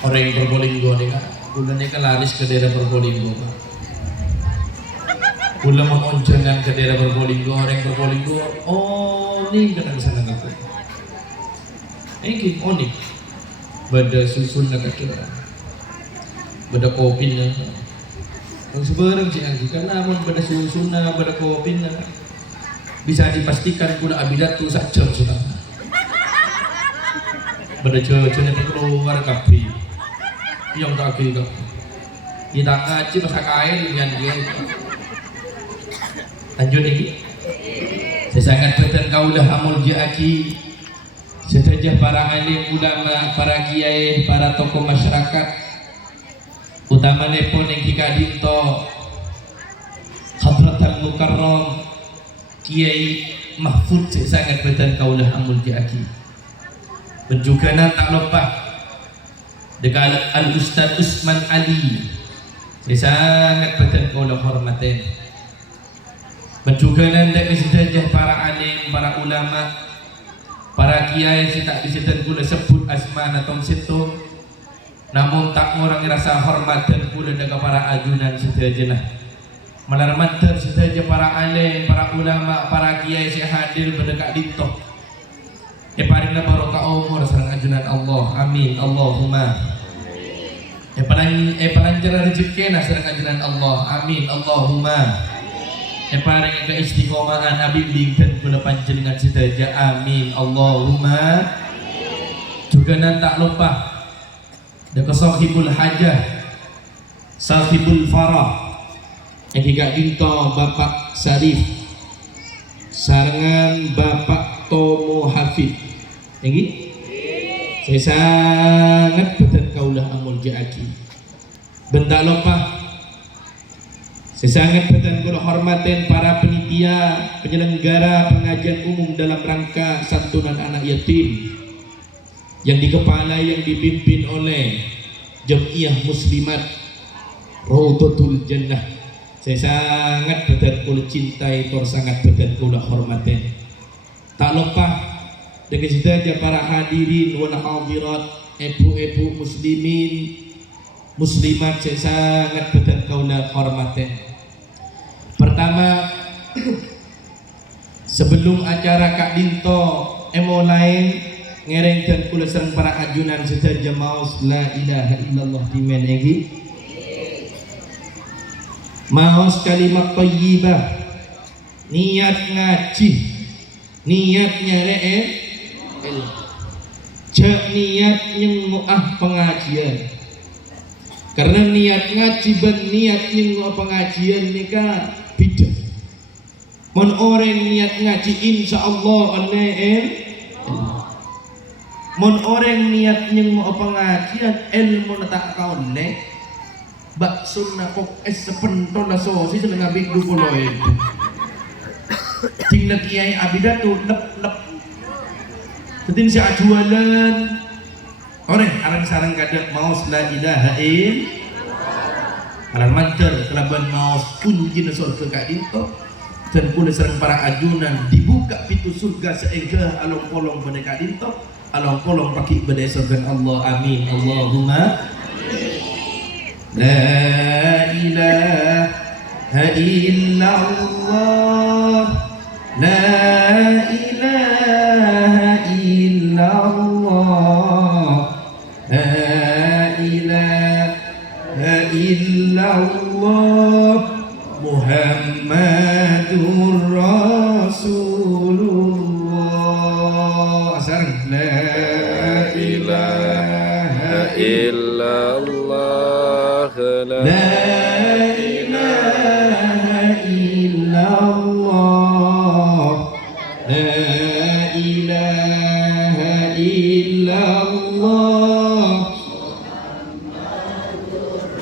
orang yang Probolinggo nih kan, bulannya kan laris ke daerah Probolinggo kan. Bulan mengoncengan ke daerah Probolinggo, orang Probolinggo, oh nih kena kesana nggak? Ini oh nih, beda susun nak kira, beda kopinya. Yang sebarang sih angki, karena namun beda susun nak, beda kopinya bisa dipastikan kuda abidat tu saja sudah. Beda cewek-cewek keluar kapi, yang kaki kapi. Kita ngaji masa kain dengan dia. Lanjut lagi. Saya sangat berterima kaulah amul jaki setajah para alim ulama, para kiai, para tokoh masyarakat, utamanya pun yang kita dinto Hadratul Mukarram Kiai Mahfud. Saya sangat berterima kaulah amul jaki. Penjuganan tak lupa dekat Al Ustaz Usman Ali. Saya sangat berterima kaulah hormatin. Penjuganan dari setajah para alim, para ulama, para kiai. Saya tak bisa pula sebut asma atau situ, namun tak orang rasa hormat dan pula dengan para ajunan setajah lah. Melarmantar setajah para alim, para ulama, para kiai saya hadir berdekat dintoh. Paringna barokah umur sareng ajunan Allah. Amin Allahumma. Palancar rezeki na sareng ajunan Allah. Amin Allahumma. Paring keistiqomahan abimbing dan kula panjenengan sedaja. Amin Allahumma. Juga nan tak lupa dekat sahibul hajah, sahibul farah yang juga dinto Bapak Sarif sarengan Bapak Tomo Hafid. Yang saya sangat betul kaulah amul jaki. Bentak lupa saya sangat betul kaulah hormatin para penitia penyelenggara pengajian umum dalam rangka santunan anak yatim yang dikepalai, yang dipimpin oleh Jamiah Muslimat Raudhatul Jannah. Saya sangat betul kaulah cintai, kau sangat betul kaulah hormatin. Tak lupa dengan saja para hadirin wal hadirat, ibu-ibu muslimin muslimat, saya sangat betul kaulah hormatin. Pertama, sebelum acara Kak Dinto mulai ngereng dan kula serang para ajunan saja maus la ilaha illallah dimen lagi. Maus kalimat thayyibah, niat ngaji, niatnya cek niat yang pengajian. Karena niat ngaji dan niat yang pengajian nikah beda. Mon orang niat ngaji insya Allah mon orang niat yang pengajian ilmu tak kau bak sunnah kok sepentol lah sosis dengan big dupoloy. Tinggal kiai abidat tuh lep setin si ajualan orang arang sarang kadang maus la ilaha arang manter kelaban maus kunci surga Kak Dinto dan pula sarang para ajunan dibuka pintu surga sehingga along kolong pada Kak Dinto, along kolong pakai pada surga Allah. Amin Allahumma. La ilaha illallah, la ilaha illallah, la ilaha illallah, Muhammadur Rasulullah. Asal la ilaha illallah, la ilaha illallah, la ilaha illallah,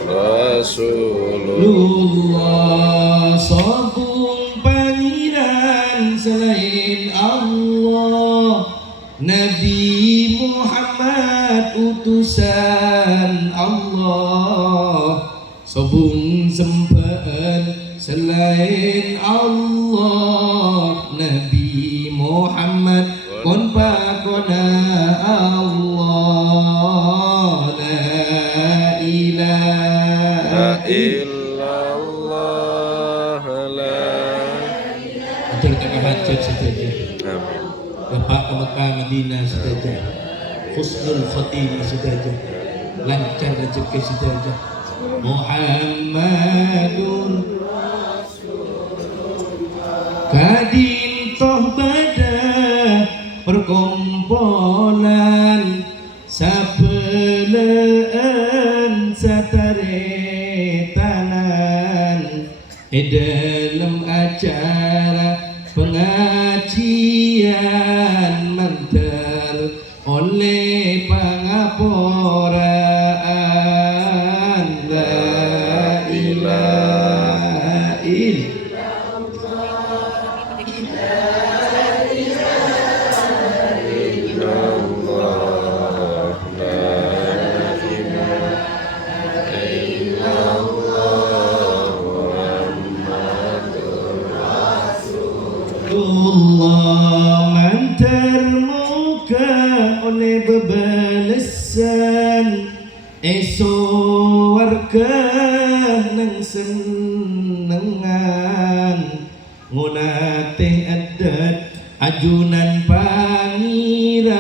Rasulullah. Sokong pangeran selain Allah, Nabi Muhammad utusan Allah. Sobung sempat selain Allah, Nabi Muhammad kon pakona Allah. La illallah la Atur ke hajat saja. amin Bapak ke Mekah Madinah saja. Husnul khotimah saja. Lancar rezeki saja. Muhammadun kadin toh badah perkumpulan sapeleen sataretanan dalam acara pengajian mantar oleh pangaporaan la ilaha illallah la ilaha illallah Allah mantar muka oleh bebalesan warga nang senengan ngunate adat ajunan pangiran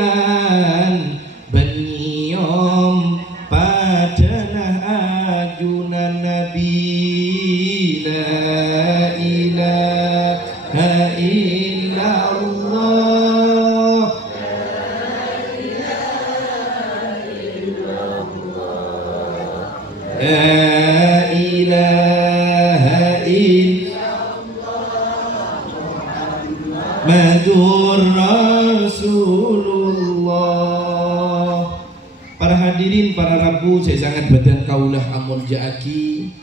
beniom padanah ajunan nabi la ilaha illallah la ilaha Muhammadur Rasulullah. Para hadirin, para rabu, saya sangat badan kaulah amul jaaki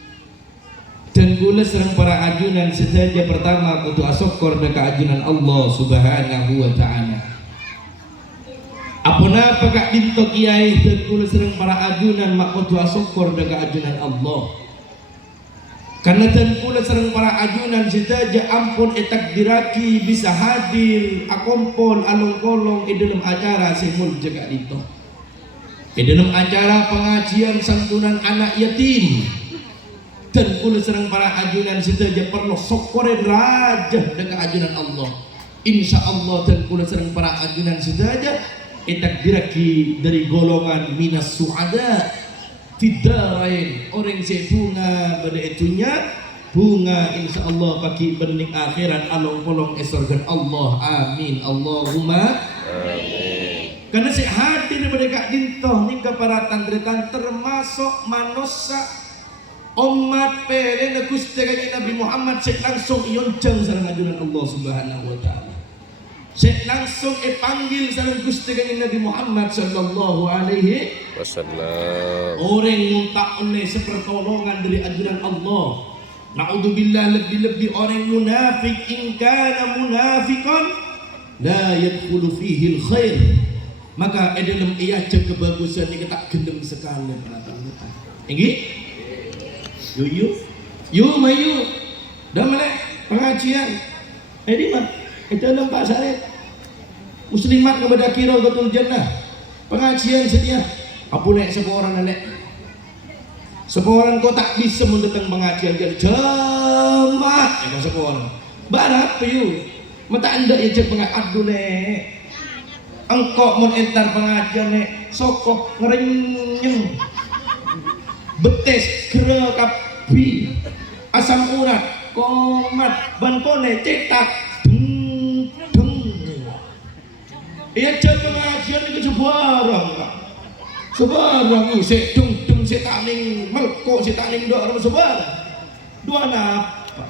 dan gula serang para ajunan sesaja pertama kutu asokor deka ajunan Allah subhanahu wa ta'ala. Apuna pakak dinto kiai dan gula serang para ajunan mak kutu asokor deka ajunan Allah. Karena dan pula serang para ajunan sesaja ampun etak diraki bisa hadir akompol alung kolong dalam acara semul jaga dito. Dalam acara pengajian santunan anak yatim dan pula serang para ajunan sesaja perlu sokoren raja dengan ajunan Allah. Insya Allah dan pula serang para ajunan sesaja etak diraki dari golongan minas su'ada Fidarain orang saya bunga pada itunya bunga insya Allah bagi bening akhirat along polong esorgan Allah amin Allahumma amin. Karena saya hadir pada kak dintoh ni keparatan termasuk manusia umat pere Gusti Nabi Muhammad saya langsung ionjang sareng ajunan Allah subhanahu wa ta'ala. Saya langsung panggil sareng Gusti Nabi Muhammad sallallahu alaihi wasallam. Orang minta oleh sepertolongan dari ajaran Allah. Na'udzubillah lebih-lebih orang munafik in kana munafiqan la yadkhulu fihi al-khair. Maka dalam ia kebagusan ini tak gendem sekali para tamu. Inggih? Yu mayu. Dah mana pengajian? Di mana? Itu dalam Pak Sarip. Muslimat kepada kira betul jannah. Pengajian sedia. Apa naik seorang nenek? Seorang kau tak bisa mendatang pengajian jadi jemaah. Kau seorang. Barat piu. Mata anda yang cek pengajian dulu nek. Engkau mau entar pengajian nek. Sokok ngerenyeng. Betes kera kapi. Asam urat. Komat. Ban kone cetak. Ia cek pengajian itu sebarang sebarang si dung si taning melko si taning dok orang sebarang dua napa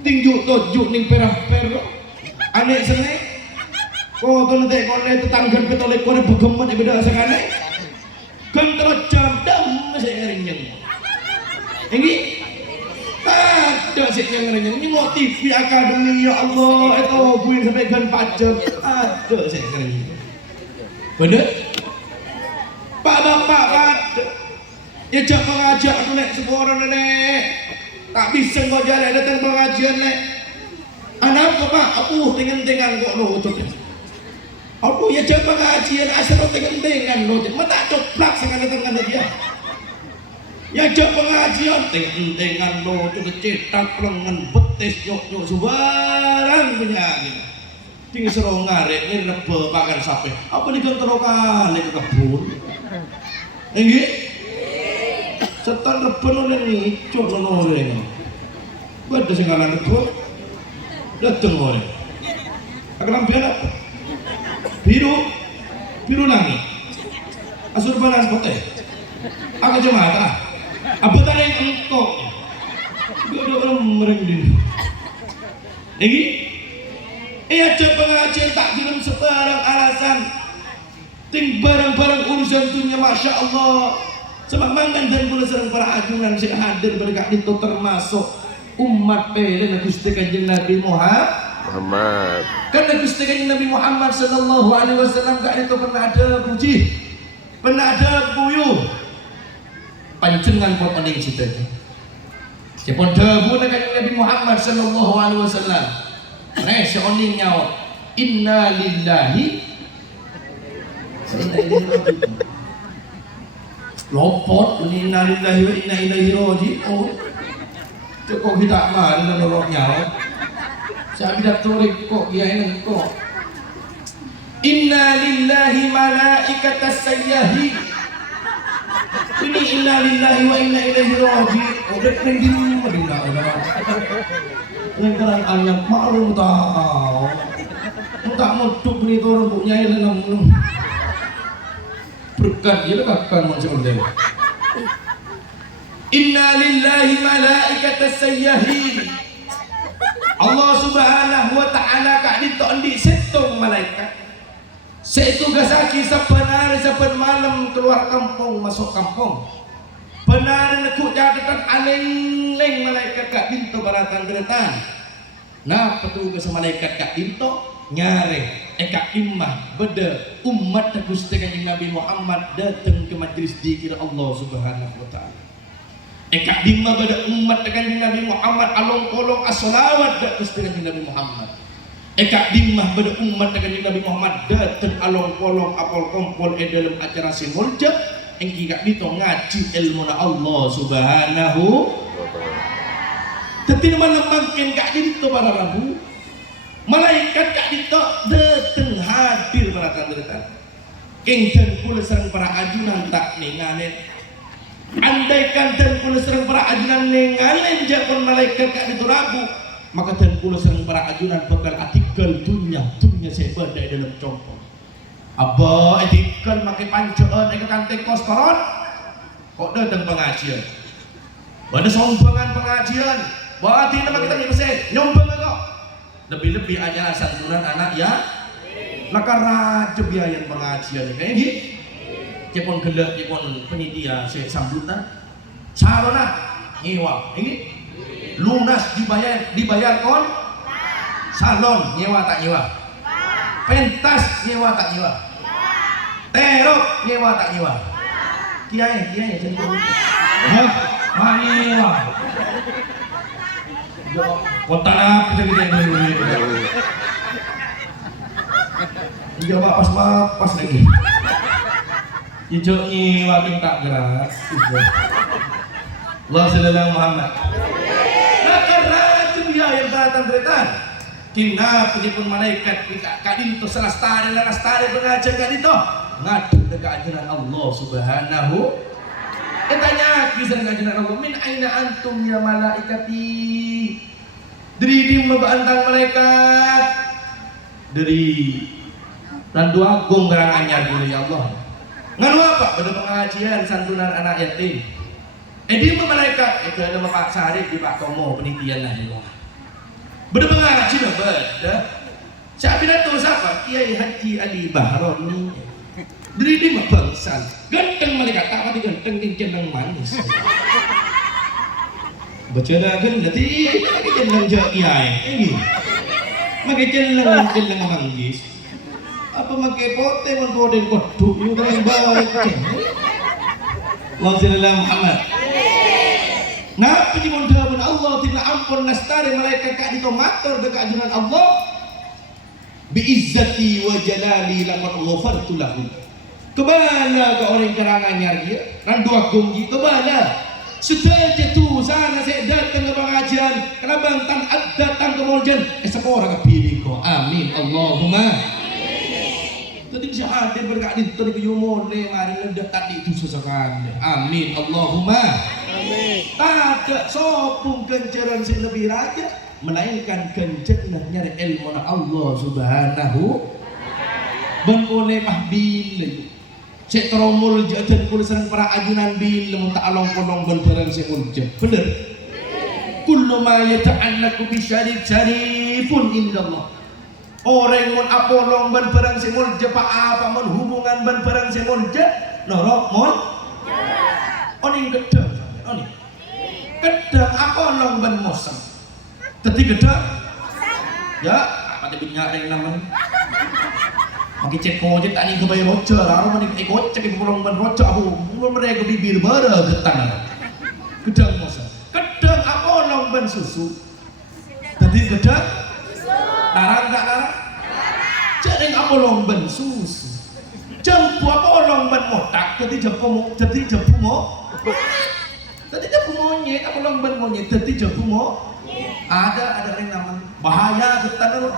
tingjuk tojuk ning perah-perah aneh seneng kau tu nanti kau nanti tetanggan ketolek kau nanti begemet yang beda sekali kan terjam dam masih ngerinyeng ini ada sih yang ngerinyeng ini mau TV Akademi ya Allah itu buin sampai gan pajak ada sih ngerinyeng bener Pak Bapak ya jak mengajak aku nek seorang nenek tak bisa kau jalan datang pengajian nek anak apa Pak aku dengan kok lo aku ya jak pengajian asal lo dengan lo mata coplak sangat datang dia Ya jak pengajian teng-tengan lo tuh cetak lengan betis nyok-nyok sembarang penyakit. Ting serong ngarek ni rebe pakan sapi. Apa dikontrol kali ke kebun? Enggak? Setan rebe nol ni cok nol ni. Bada singgalan rebe. Dateng orang. Akan biar apa? Biru langit. Asur balas putih. Aku cuma tak. Apa tadi yang engkau? Dua orang merengdin. Lagi? Cek pengajian tak dalam sebarang alasan. Ting barang-barang urusan dunia, masya Allah. Sebab mangan dan pula serang para ajunan si hadir berkat itu termasuk umat dan Gusti Kanjeng Nabi Muhammad. Karena Gusti Kanjeng Nabi Muhammad sallallahu alaihi wasallam gak itu pernah ada puji, pernah ada buyuh. Panjenengan pun mending cita-cita. Cepon debu dengan Nabi Muhammad sallallahu alaihi wasallam. Rese oning nyawa. Inna lillahi lopot inna lillahi wa inna ilaihi raji'un. Kok kita mah dalam roh nyawa. Saya bidak turik kok kiai kok. Inna lillahi malaikatas sayyahi. Ini inna lillahi wa inna ilaihi raji'un. Udah pengen medina orang. Lengkaran anyap maklum tahu. Tak mutuk ni tu orang punya yang berkat dia akan masuk dia. Inna lillahi malaikatas sayyahin. Allah Subhanahu wa taala kak ditondi setung malaikat. Seitu gasaki saben malam keluar kampung masuk kampung. Benar nekuk jadikan aleng-leng malaikat kak bintu baratan geretan. Nah petugas malaikat kak bintu nyare kak imah beda umat Gusti Kanjeng Nabi Muhammad datang ke majlis zikir Allah Subhanahu wa taala. Kak dimah beda umat Kanjeng Nabi Muhammad along-kolong as-salawat dak Gusti Kanjeng Nabi Muhammad. Kak dimah beda umat Kanjeng Nabi Muhammad datang along-kolong apol kompol dalam acara simulja. Engki kak dito ngaji ilmu na Allah Subhanahu. Tapi malam makin kak dito para rabu. Malaikat kak dito dateng hadir para kandidat. Kengken pula serang para ajunan tak nenganen. Andaikan dan pula serang para ajunan nenganen jakon malaikat kak dito rabu. Maka dan pula serang para ajunan bakal artikel dunia saya badai dalam congkong. Apa etikal makai pancaan eka kante kostoron kok datang pengajian pada sombangan pengajian berarti nama kita ngipese nyombang kok lebih-lebih aja santunan anak ya laka raja biaya pengajian kayak gini cepon gelap cepon penyedia sambutan salona nyewa ini lunas dibayar kon salon nyewa tak nyewa pentas nyewa tak nyewa terok nyewa tak nyewa kiai jadi nyewa kota apa jadi jawab pas lagi hijau nyewa tak gerak Allah sallallahu Muhammad karena itu dia yang datang beretan Kina penyebut malaikat kak itu selastari pengajian kak itu ngadu dekat ajaran Allah Subhanahu. Tanya kisah ajaran Allah min aina antum ya malaikati. Dari di membantang malaikat dari dan dua agung gerangannya dulu ya Allah. Nganu apa? Pada pengajian santunan anak yatim. Di malaikat itu ada Pak Sarif di Pak Tomo penitian lah ya. Beda pengaji dah beda. Siapa tu siapa? Kiai Haji Ali Bahroni. Dari dia mah bangsan. Ganteng malaikat tak pati ganteng cenderung manis. Baca dah kan nanti lagi cenderung jauh kiai. Ini. Makai cenderung manggis. Apa makai pote mengkoden koduk itu yang baik. Allah sallallahu Muhammad. Nah, penyembah pun Allah tidak ampun nastari malaikat kak ditomator dekat ajunan Allah. Biizzati wa jalali laqad ghafartu lahu. Kebala ke orang kerangannya dia, dan dua gonggi kebala. Sudah tu sana saya datang ke pengajian, kenapa datang ke muljan? Sekolah ke pilih kok. Amin Allahumma. Tadi bisa hadir berkat itu tadi kuyumone mari ngedak tadi itu sesakan. Amin Allahumma. Amin. Tak ada sopung kenceran sing lebih raja melainkan kencenah nyari ilmu Allah Subhanahu ben oleh mahbil cek tromol jadan kula sareng para ajunan bil mun tak along-along ben barang sing ulja bener kullu ma yata'allaqu bi syarifun indallah orang mun apolong ben barang sing ulja apa mun hubungan ben barang sing ulja norok mun oning gedang oning gedang apolong ben mosem dadi gedang ya apa tadi nyareng namanya Maki cek kocek tak ni kebayar roca, lalu mana kocek itu pulang ban roca aku, mereka bibir bara getan, gedang masa, gedang apa orang ban susu, tadi gedang, larang tak larang, jadi apa orang ban susu, jampu apa orang ban motak, jadi jampu monyet, apa orang ban monyet, jadi jampu ada yang nama bahaya getan lalu.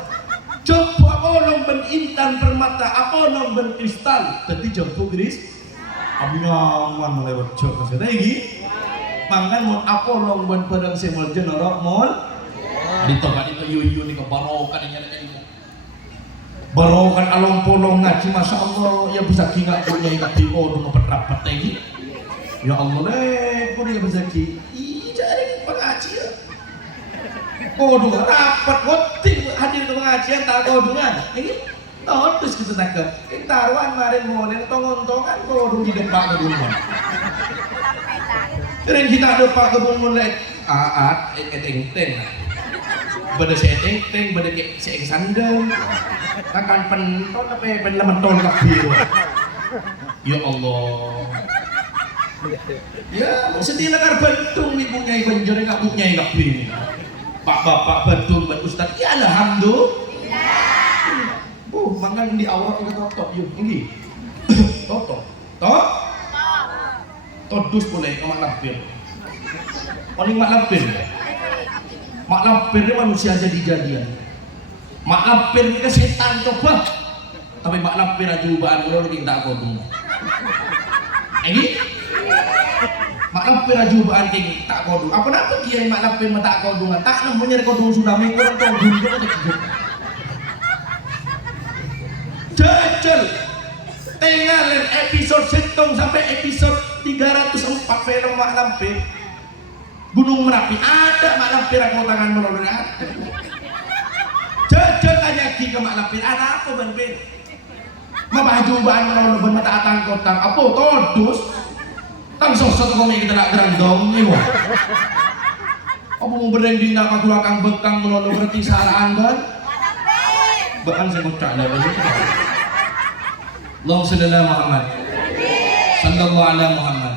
Jampu apa long ben intan permata apa long ben kristal tadi jampu gris abnyaman melewat jok kata lagi mangan mon apa long ben padang semol jenorok mol dito kali to yuyu ni barokan nya ni barokan along polong ngaji masyaallah ya bisa kinga punya tapi oh do rapat lagi ya Allah pun ya bisa ki cari pengaji kodungan rapat goting hadir ke pengajian tak kodungan ini terus kita tak ke taruhan kemarin molen tongon-tongan kodung di depan kebungan keren kita depan kebungan lek eteng-teng beda seteng-teng beda seeng sandeng akan penton apa ya penlementon kabir ya Allah ya setiap negara bentung ibunya ibu nggak punya kabir Pak Bapak Badung, Pak Ustaz, ya alhamdulillah. Mangan di awal kita totot yuk, ini totot, todus boleh ke mak lampir. Paling mak lampir, mak lampir ini manusia jadi-jadian. Mak lampir ini setan coba, tapi mak lampir aja ubaan kalau lagi tak kodung. Ini mak lampir aja ubaan king tak kodung. Apa nak dia mak lampir tak kodungan? Tak namanya kodung sudah mengurang kodung dia ada gitu. Jajal, tinggalin episode setong sampai episode 304 film mak lampir. Gunung Merapi ada mak lampir aku tangan melolong ada. Jajal tanya ke mak lampir ada apa ben? Mabah ubaan melolong ben mata atang kotang. Apa todus? Tang sosok kau kita nak gerandong ni wah. Apa mau berending nak aku akang bekang melolong berarti saraan ban? Bahkan saya bocah dah begitu. Allahumma shalli ala Muhammad. Sallallahu ala Muhammad.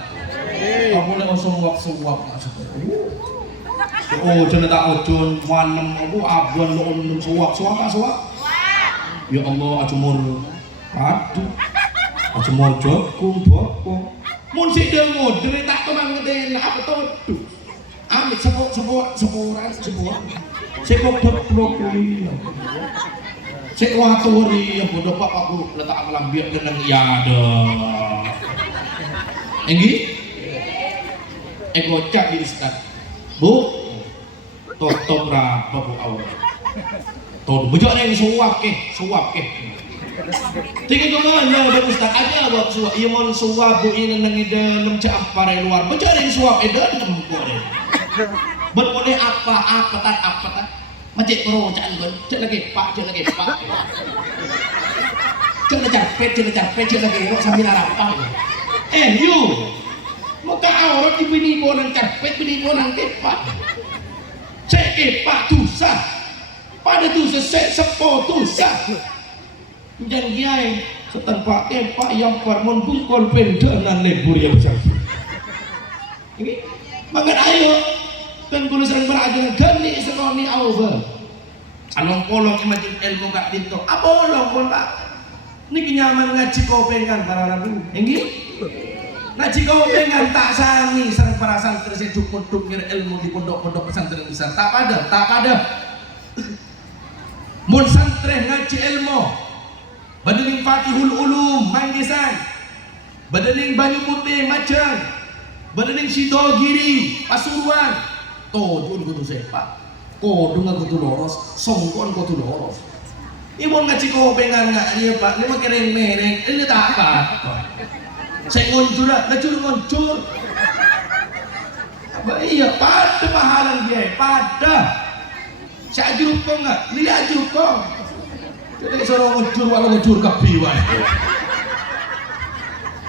Kamu nak suap maksudnya. Oh, jangan tak ojol, manem, abuan lo suap. Ya Allah, acumur, aduh, acumur jokung, bokong. Mun sik dia model tak kemang ngeden apa tuh amit sepok brokoli sik waturi yang bodoh pak aku letak kelambian dengan ya ada enggi gocak di ustaz bu toto berapa bu awal toto bejok yang suap ke tinggi kemana Pak Ustaz ada buat suap ia mau suap bu ini nengi dalam campar luar berjari suap dalam boleh berboleh apa tak macam kerojaan kan cek lagi pak cek lagi rok sambil harapan you muka aurat di bini bonang carpet bini bonang kepak cek kepak dosa pada dosa sepo dosa jangan kiai setempat pak yang parmon bungkol pendanan lebur yang canggih ini makan ayo kan kulo sering berajar gani senoni awal along polong imajin ilmu gak dinto apa olong pun pak ini kenyaman ngaji kopengan para rabu ini Ngaji kopengan tak sami sareng para santri sing duk ilmu di pondok-pondok pesantren besar. Tak pada. Mun santri ngaji ilmu. Badaning Fatihul Ulum Manggisan. Badaning Banyu Putih Majang. Badaning Sidogiri Pasuruan. Todun kudu sepak. Kodung kudu loros, songkon kudu loros. Ibu ngaji kopengan ngaji Pak, ini mah kereng-mereng, ini tak apa. Saya ngoncur lah, ngoncur. Apa iya, pada mahalan dia, pada. Saya ajup kok nggak, dia ajup kok. Jadi seorang ngoncur, walau ngoncur kebiwan.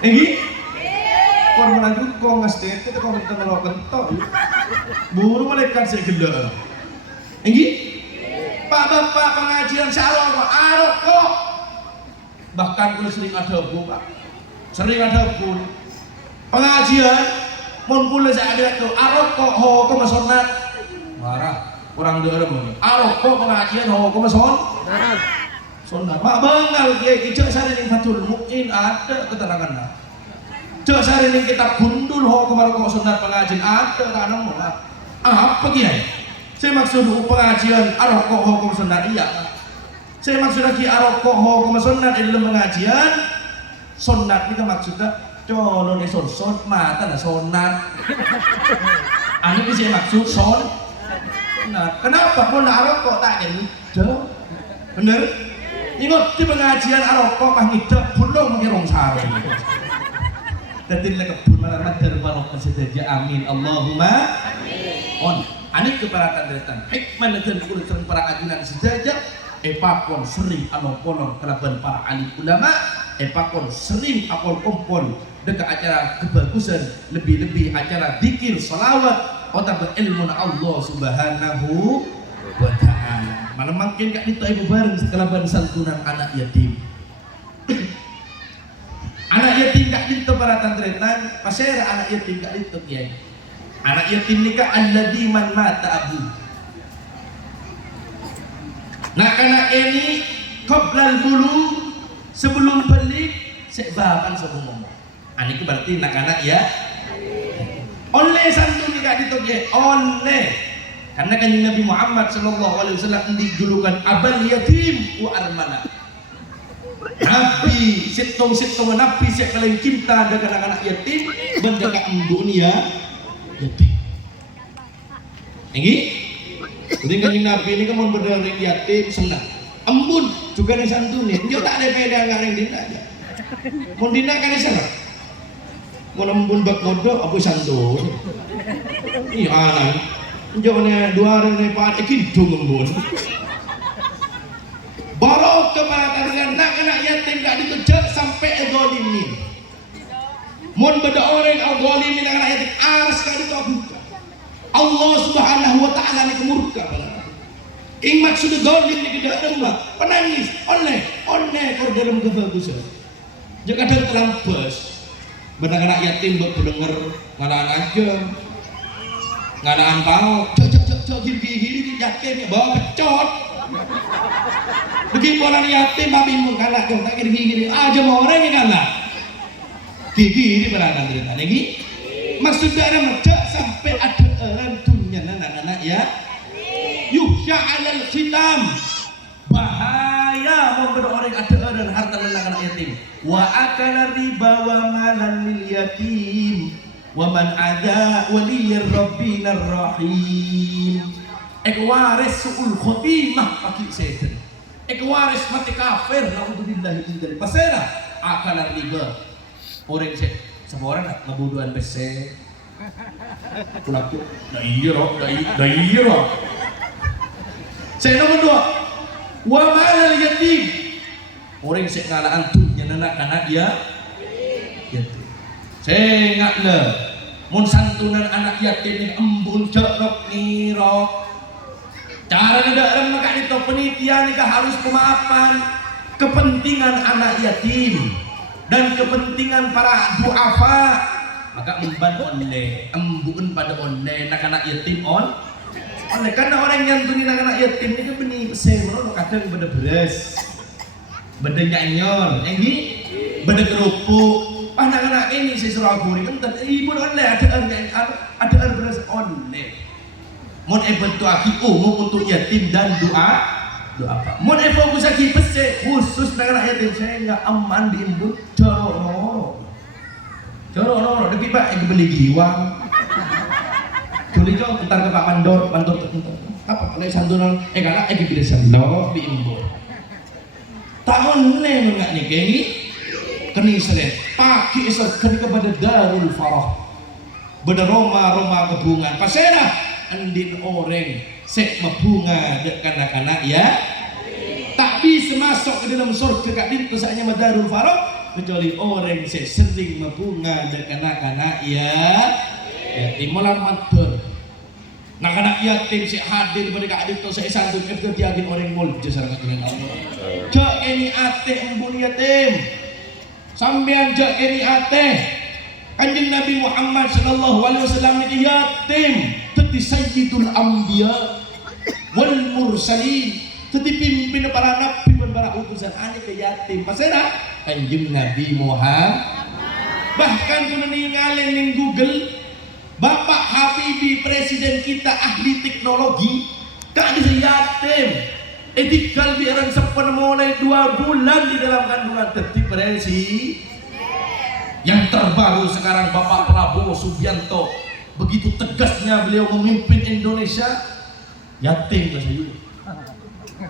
Ini? Korban lanjut kok nggak state, kita kok minta melakukan kentok. Buru malaikat saya gila. Ini? Pak Bapak pengajian shalom, arok kok. Bahkan kalau sering ada bu Pak. Sering ada pun pengajian mun pula saya ada tuh arokok ho ke masonat marah orang derem arokok pengajian ho ke sonat mak bengal kiai ijek sare ning Fathul Muin ada keteranganna cek sare ning kitab gundul ho ke marokok sonat pengajian ada tanam apa kiai saya maksud pengajian arokok ho ke sonat iya saya maksud lagi arokok ho ke sonat di dalam pengajian sonat ini kan maksudnya colon son mata lah sonat. Ini bisa maksud sonat. Kenapa pun arok kok tak ngida? Bener? Ingat di pengajian arok kok pah ngida belum mengirong sarung. Jadi lekebun malah terbarok sedaja amin Allahumma amin. Anik keparatan datang hikmah dan kulitan para ajunan sedaja epakon sering anopolong kelaban para alim ulama epakon sering apol kompol dekat acara kebagusan lebih-lebih acara zikir salawat otak berilmu Allah subhanahu wa ta'ala malah makin kak itu ibu bareng kelaban santunan anak yatim anak yatim kak itu para tantretan pasera anak yatim kak itu kiai anak yatim nikah alladhi man mata abu. Nah karena ini qoblal bulu sebelum balik sebaban sebelum ngomong. Ini berarti nak anak ya. Oleh santun nikah ditoge oleh karena kan Nabi Muhammad sallallahu alaihi wasallam dijulukan abal yatim wa armana. Nabi sitong nabi sek paling cinta dengan anak yatim benda ka dunia yatim. Ini jadi kanjeng Nabi ini kan mau bener yatim senang. Embun juga nih santunin. Dia tak ada beda nggak yang dina aja. Mau dina kan sana. Mau embun bak modal apa santun. Iya anak. Jauhnya 2 hari nih pak kidung embun. Baru kepada dengan anak yatim gak dikejar sampai egolimin. Mau beda orang egolimin anak yatim ars kali itu buka. Allah subhanahu wa ta'ala ni kemurka ing maksud dolim ni tidak remah penangis oleh kor dalam kebagusan jika ada terlampas benang anak yatim buat pendengar nganaan aja nganaan pau cok gini yatim bawa pecot begitu orang yatim babi mengkanak yang tak gini aja mau orang yang kalah gini berada cerita ini maksudnya ada macam sampai ada orang dunia anak-anak ya yuhsya alal khitam bahaya memberi orang ada dan harta anak-anak yatim wa akala riba wa malan lil yatim wa man ada waliyir rabbinar rahim ekwaris suul khotimah pakai setan ekwaris mati kafir naudzubillahi min dzalik pasera akala riba orang sama orang ngebuduhan PC pulang tuh dah iya roh saya nomor 2 wa ma'al yatim orang yang ngalaan tuh yang anak-anak ya yatim saya ngakna mun santunan anak yatim yang embun cerok nirok cara ngedaram maka itu penelitian itu harus pemaafan kepentingan anak yatim dan kepentingan para duafa maka emban oleh embun pada oleh anak-anak yatim oleh karena orang yang tuh anak-anak yatim itu benih semro kadang beda beras beda nyanyor ini beda kerupuk Anak-anak ini saya suruh aku ni kan ibu oleh ada beras oleh. Mon bentuk aki umum untuk yatim dan doa apa? Mon fokus aki pesek khusus anak yatim saya enggak aman diimbut jorok. Jorok lebih baik beli giwang. Tuli jauh entar ke Pak Mandor tertentu. Apa kalau santunan karena bila sandok diimbut. Tahun ni enggak nih kayak ini keni seret pagi esok keni kepada Darul Farah benda Roma kebungan pasera andin orang sek mebunga dek kanak-kanak ya tak bisa masuk ke dalam surga kak dintu saatnya Darul Farah kecuali orang sek sering mebunga dek kanak-kanak ya timulan matur anak-anak yatim sek hadir pada kak dintu sek santun itu diagin orang mulja sarang dengan Allah jak ini ate embun yatim sampean jak kini ate Kanjeng Nabi Muhammad sallallahu alaihi wasallam itu yatim tadi sayyidul anbiya wal mursalin tadi pimpin para nabi dan para utusan ane ke yatim pasera Kanjeng Nabi Muhammad bahkan kuna ningalin ning Google Bapak Habibie presiden kita ahli teknologi tak ada yatim tinggal biaran sepen mulai 2 bulan di dalam kandungan tertib presi yang terbaru sekarang Bapak Prabowo Subianto begitu tegasnya beliau memimpin Indonesia yatim lah saya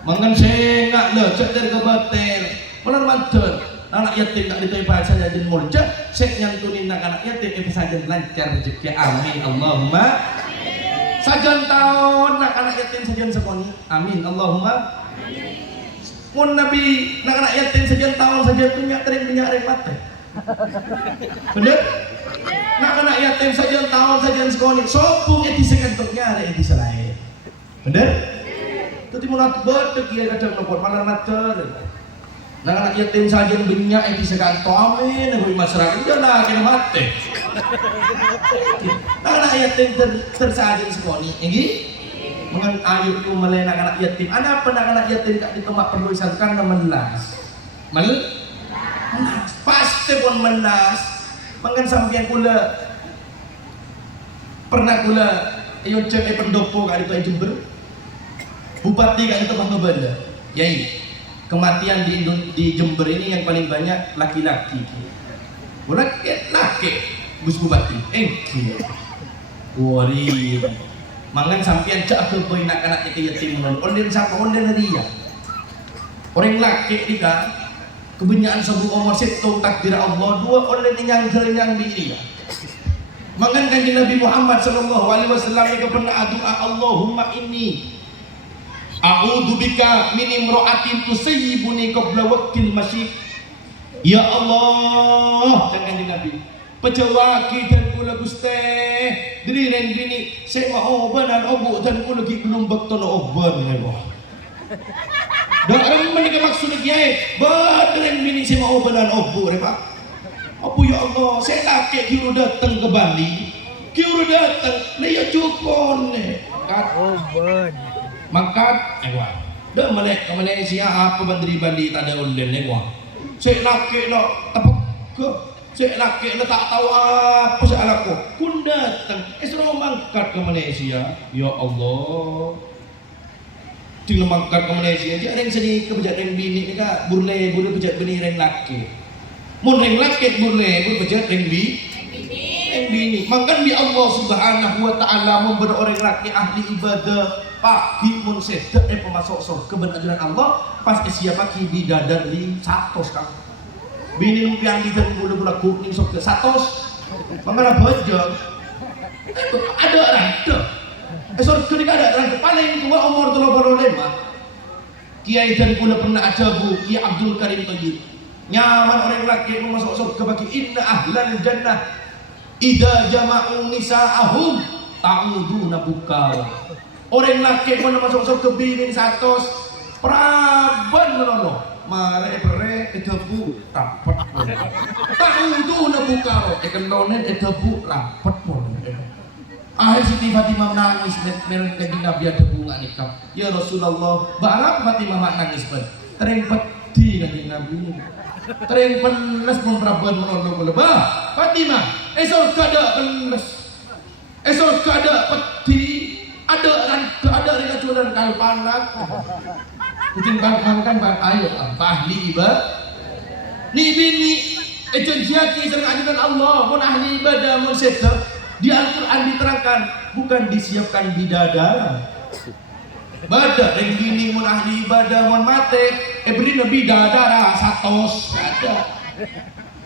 mangan sengak lah cek dari kebatel malah mantan anak yatim tak diterima saja dan mulja sek nyantunin anak yatim saja lancar rezeki amin Allahumma sajan tahun anak yatim sajan sekoni amin Allahumma mun Nabi anak yatim sajan tahun saja punya tering minyak reng mate bener anak yatim sajan tahun sajan sekoni sopung eti sekentoknya ada eti selain bener itu timulat bedek ya kadang nopot malah mater anak yatim sajan minyak eti sekanto amin aku masyarakat jangan kena mate anak yatim tersajen sekoni ini mengen ayuku melenak anak yatim ada apa anak yatim tak di tempat penulisan karena melas pasti pun melas mengen sampian kula pernah kula ayo cek pendopo kali itu Jember bupati kali itu Bangga Banda yai kematian di Jember ini yang paling banyak laki-laki laki Gus Bupati wari mangan sampian cak ke boy anak itu yatim onden siapa onden dia orang laki tiga kebenyaan sebuah umur situ takdir Allah dua onden yang diri mangan kanjeng Nabi Muhammad sallallahu alaihi wasallam yang pernah doa Allahumma inni a'udzu bika min imra'atin tusayyibuni qabla waqtil masyib ya Allah kanjeng Nabi pecawaki dan kula guste diri ren bini saya mau oban obu dan kula gi belum baktono oban nego dan menika maksud kiai badren bini saya mau oban obu re Pak apa ya Allah saya laki kiru datang ke Bali kiru datang le ya cukon kat oban makat nego dah melek ke Malaysia apa bandri Bali tak ada online nego saya laki no tepak ke saya laki tak tahu apa soal aku pun datang suruh mangkat ke Malaysia ya Allah tinggal mangkat ke Malaysia dia ada yang seni kebejat yang bini ni kak burle bejat bini yang laki mun yang laki burle bejat yang bini mangkan bi Allah subhanahu wa ta'ala memberi orang laki ahli ibadah pagi mun sedak pemasok surga kebenaran Allah pas siapa ki bidadar li 100 kang bini lumpian di dan bulu-bulu kuning sok ke 100 mengenai bojong ada orang esok ketika ada orang paling tua umur 35 kiai dan bulu pernah ajabu Kiai Abdul Karim Thayyib nyaman orang laki masuk surga bagi inna ahlan jannah idza jama'u nisa'ahum ta'uduna bukal orang laki masuk surga bini 100 praban menolong mare bere edabu rapat tahu itu udah buka ekenonen edabu rapat pun akhir Siti Fatimah nangis mereng kanjeng Nabi ada bunga nikah ya Rasulullah barang Fatimah nangis pun terempet peti kanjeng Nabi. Tering penes pun prabuan menolong lebah. Fatimah, esok kada penes. Esok kada peti. Ada rekaculan kalpanak. Kucing bang ayo ahli ibadah. Ni bini ejenjiaki serang ajudan Allah. Mun ahli ibadah mun sedek di Al-Quran diterangkan bukan disiapkan bidadara. Badak yang bini mun ahli ibadah mun mate beri bidadara satos ada.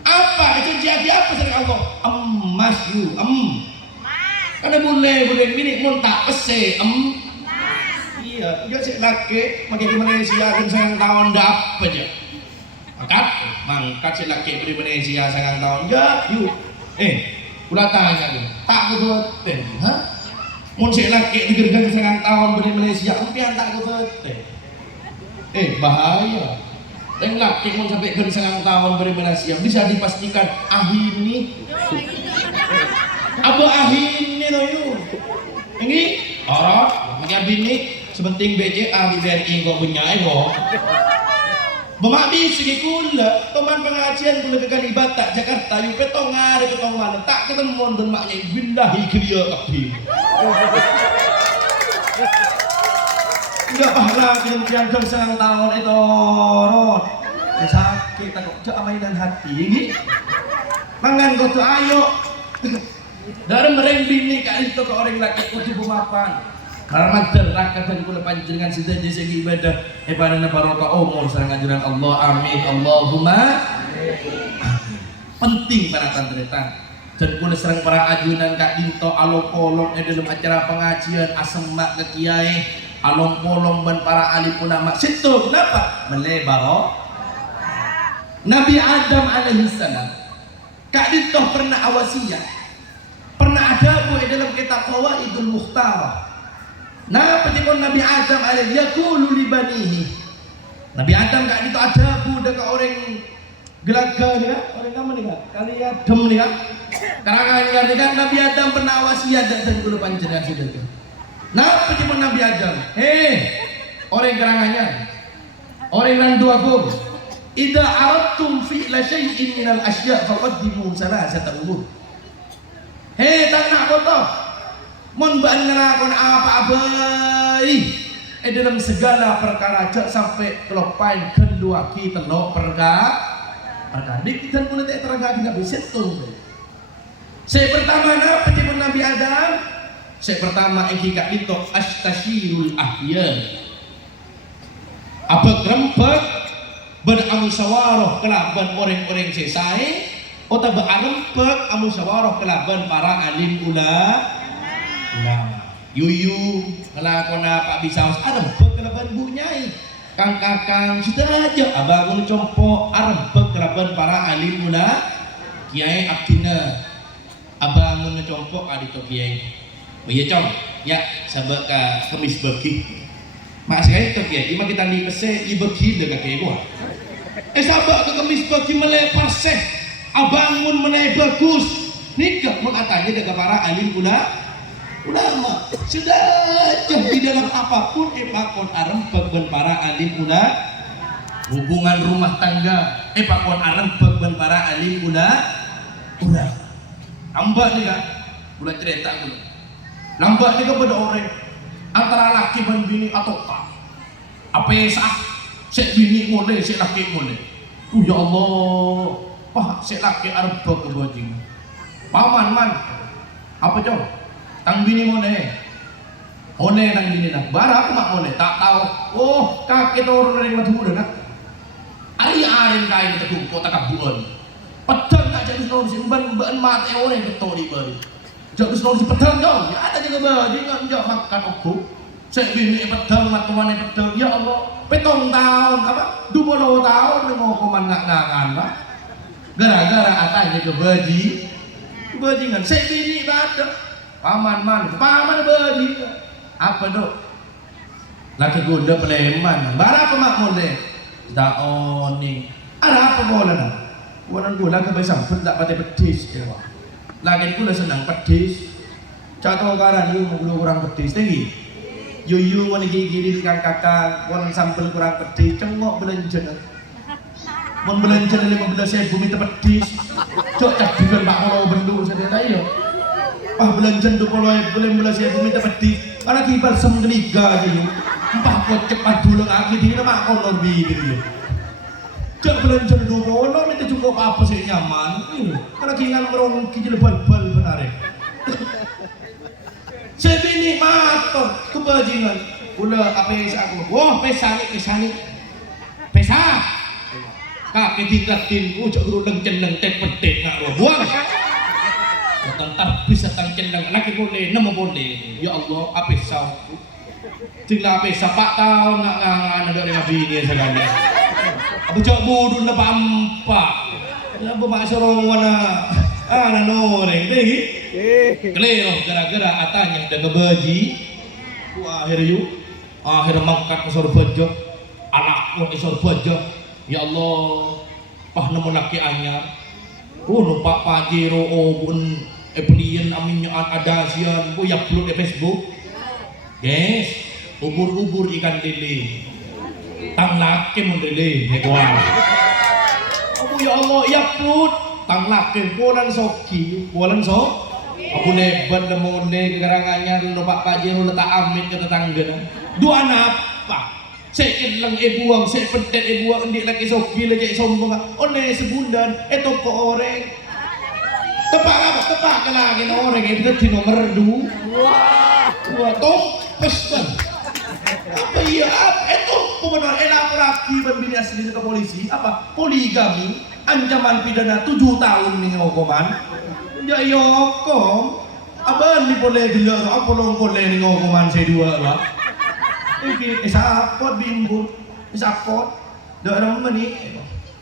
Apa ejenjiaki apa serang Allah? Emas you karena boleh bini mun tak pese iya, dia sih laki makin di Malaysia kan sayang tahun dah apa aja. Mangkat si laki di Malaysia sayang tahun ya, yuk. Ulah tanya tu, tak kebetulan, ha? Mun si laki digergan sayang tahun di Malaysia, empian tak kebetulan. Bahaya. Dan laki mun sampai ke sayang tahun di Malaysia bisa dipastikan ahini. Apa ahini tu yuk? Ini orang macam bini. Sepenting BCA di BRI kok punya ego. Memabis segi kula teman pengajian kula ke Kalibata Jakarta yu petong hari petong mana tak ketemu dan maknya billahi kriya kabeh. Enggak pahala kian jam sangang tahun itu rot. Sakit takut jak mainan hati ini. Mangan kau tu ayo. Dari mereng bini kali itu ke orang laki kudu bumapan. Karena deraka dan kula panjenengan sinten di segi ibadah panana barokah umur sareng anjuran Allah amin Allahumma penting para tandretan dan kula sareng para ajunan Kak Dinto along-polong dalam acara pengajian asemak ke kiai along-polong ban para alim ulama situ kenapa melebar Nabi Adam alaihissalam Kak Dinto pernah awasiyah pernah ada bu dalam kitab Fawaidul Mukhtarah. Nah, petikon Nabi Adam alaihi yaqulu li banihi. Nabi Adam kak itu ada budak orang gelaga ni kan? Orang nama ni kan? Kali Adam ni kan? Karena kan Nabi Adam pernah wasiat dan kulo panjenengan sudah. Nah, petikon Nabi Adam. Orang gerangannya. Orang nandu agung. Idza aradtum fi la syai'in minal asya' faqaddimu salasata umur. Tanah kotor. Mun ban ngelakon apa-abai dalam segala perkara jak sampai kelopain kedua kita lo perkara dikitan kulit terangga tidak bisa tuh. Saya pertama apa cipun Nabi Adam? Saya pertama iki kak itu astashirul ahya. Apa kerempet beramusyawarah kelaban orang-orang sesai atau berempet amusyawarah kelaban para alim ulama. Yuyu kelakon apa bisa arempek kelaban bu nyai kang kakang sudah aja abang compok arempek kelaban para alim ulama kiai abdina abang compok adito kiai iya com ya sabak ka kemis bagi mak sekali to kiai ima kita di pese ibegi dekat kiai gua sabak ke kemis bagi melepar seh abang mun menai bagus nikah mun atanya dekat para alim ulama sudah jauh di dalam apapun pakon arempek ben para alim ulama hubungan rumah tangga pakon arempek ben para alim ulama ambak ni kan mulai cerita dulu nambah ni kan pada orang antara laki dan bini atau tak apa sah sek bini boleh sek laki boleh ya Allah sek laki arempek ke bajing paman man apa jauh tang bini mone tang bini nak bara aku mak mone tak tahu kaki turun dari matu dah nak ari kain teguh kota kabuan pedang tak jadi selalu si ban mati orang betul di bari jadi selalu si pedang jauh ya ada juga bari nggak makan aku saya bini pedang matuan pedang ya Allah petong tahun apa 20 tahun mau komandangan lah gara-gara atanya ke bajingan saya bini ada paman bagi apa dok laki gunda peleman bara apa mak mole daoni ada apa bola nak wanan gula ke besar tak pakai petis dewa lagi gula senang petis cato karan yu mau kurang petis tinggi yu mana gigi di kakak wanan sampel kurang petis cengok belenjen Mun belanja 15.000 minta pedis. Cok cak juga Pak Kalau bendu saya tayo. Pah belanja 15.000 minta pedis. Karena kibar semgeniga aja lu. Empah kok cepat dulu lagi di nama kono gitu. Cok belanja kono minta cukup apa sih nyaman. Karena kingan merong kijil bal-bal benar ya. Sebini mator kebajingan. Udah apa yang aku? Wah, pesa. Kak ketinggatin ujak urang ceneng tet-petet nak buang. Tentar bisa tang ceneng laki boleh, nama boleh. Ya Allah, apa sau? Tinggal apa sapak tahu nak ngangan ada dengan bini sekali. Aku cak bodoh na pampak. Ya bu mak sorong wana. Noreng deh. Kelero gara-gara atanya ada kebaji. Akhir mangkat kesor bejo. Anakku kesor bejo. Ya Allah, pah nemu laki anyar. Numpak pajero bun pelian aminnya ada sian. Ya upload di Facebook. Yes, ubur ikan lele. Tang laki mun lele, hekuan. Ya Allah, ya upload. Tang laki bulan soki, Aku nebat lemone kegerangannya numpak pajero letak amin ke tetangga. Dua napa? Saya lang buang, saya pentet buang, hindi lagi soki lagi sombong. Oleh sebundan, toko oreng. Tepak lagi oreng, itu di nomor 2. Tong pesan. Apa iya? Itu benar aku lagi berbini asli ke polisi. Apa? Poligami, ancaman pidana 7 tahun nih hukuman. Ya iya hukum. Apa ni boleh gila? Apa long boleh nih hukuman saya 2 lah? Sapot bimbul, sapot. Dah orang ni,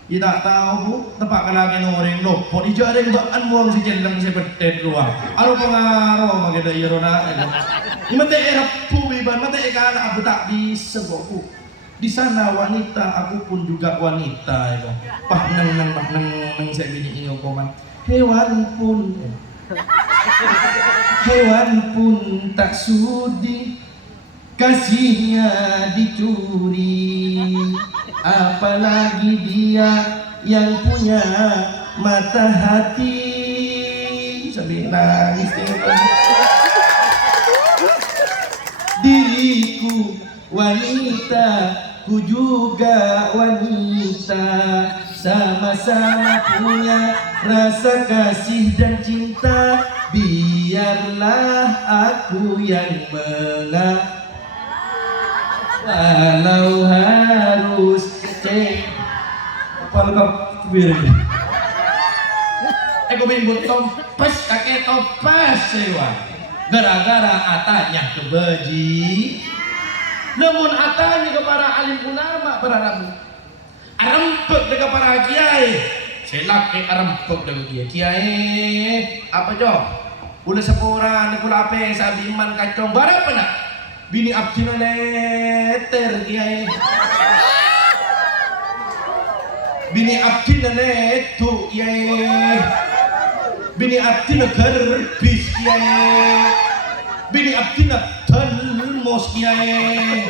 kita tahu bu, tempat kalangin orang lopot. Ijak ada yang buang si jenlang si petet luar. Alu pengaruh makai dah irona. Mata era pubiban, mata ikan aku tak bisa bu. Di sana wanita, aku pun juga wanita. Pah nang saya bini ini hukuman. Hewan pun tak sudi. Kasihnya dicuri, apalagi dia yang punya mata hati. Sambil nangis diriku wanita, ku juga wanita, sama-sama punya rasa kasih dan cinta. Biarlah aku yang mengalah. Walau harus cek kepala kau biar aku bimbut tompes kakek tompes sewa gara-gara atanya kebaji namun atanya kepada alim ulama berharap arempek dengan para kiai selaki arempek dengan kiai apa jom boleh sepuran kula ape sabi iman kacong barang apa nak bini abdi leter kiai. Bini abdi letu kiai. Bini abdi gerbis kiai. Bini abdi termos kiai.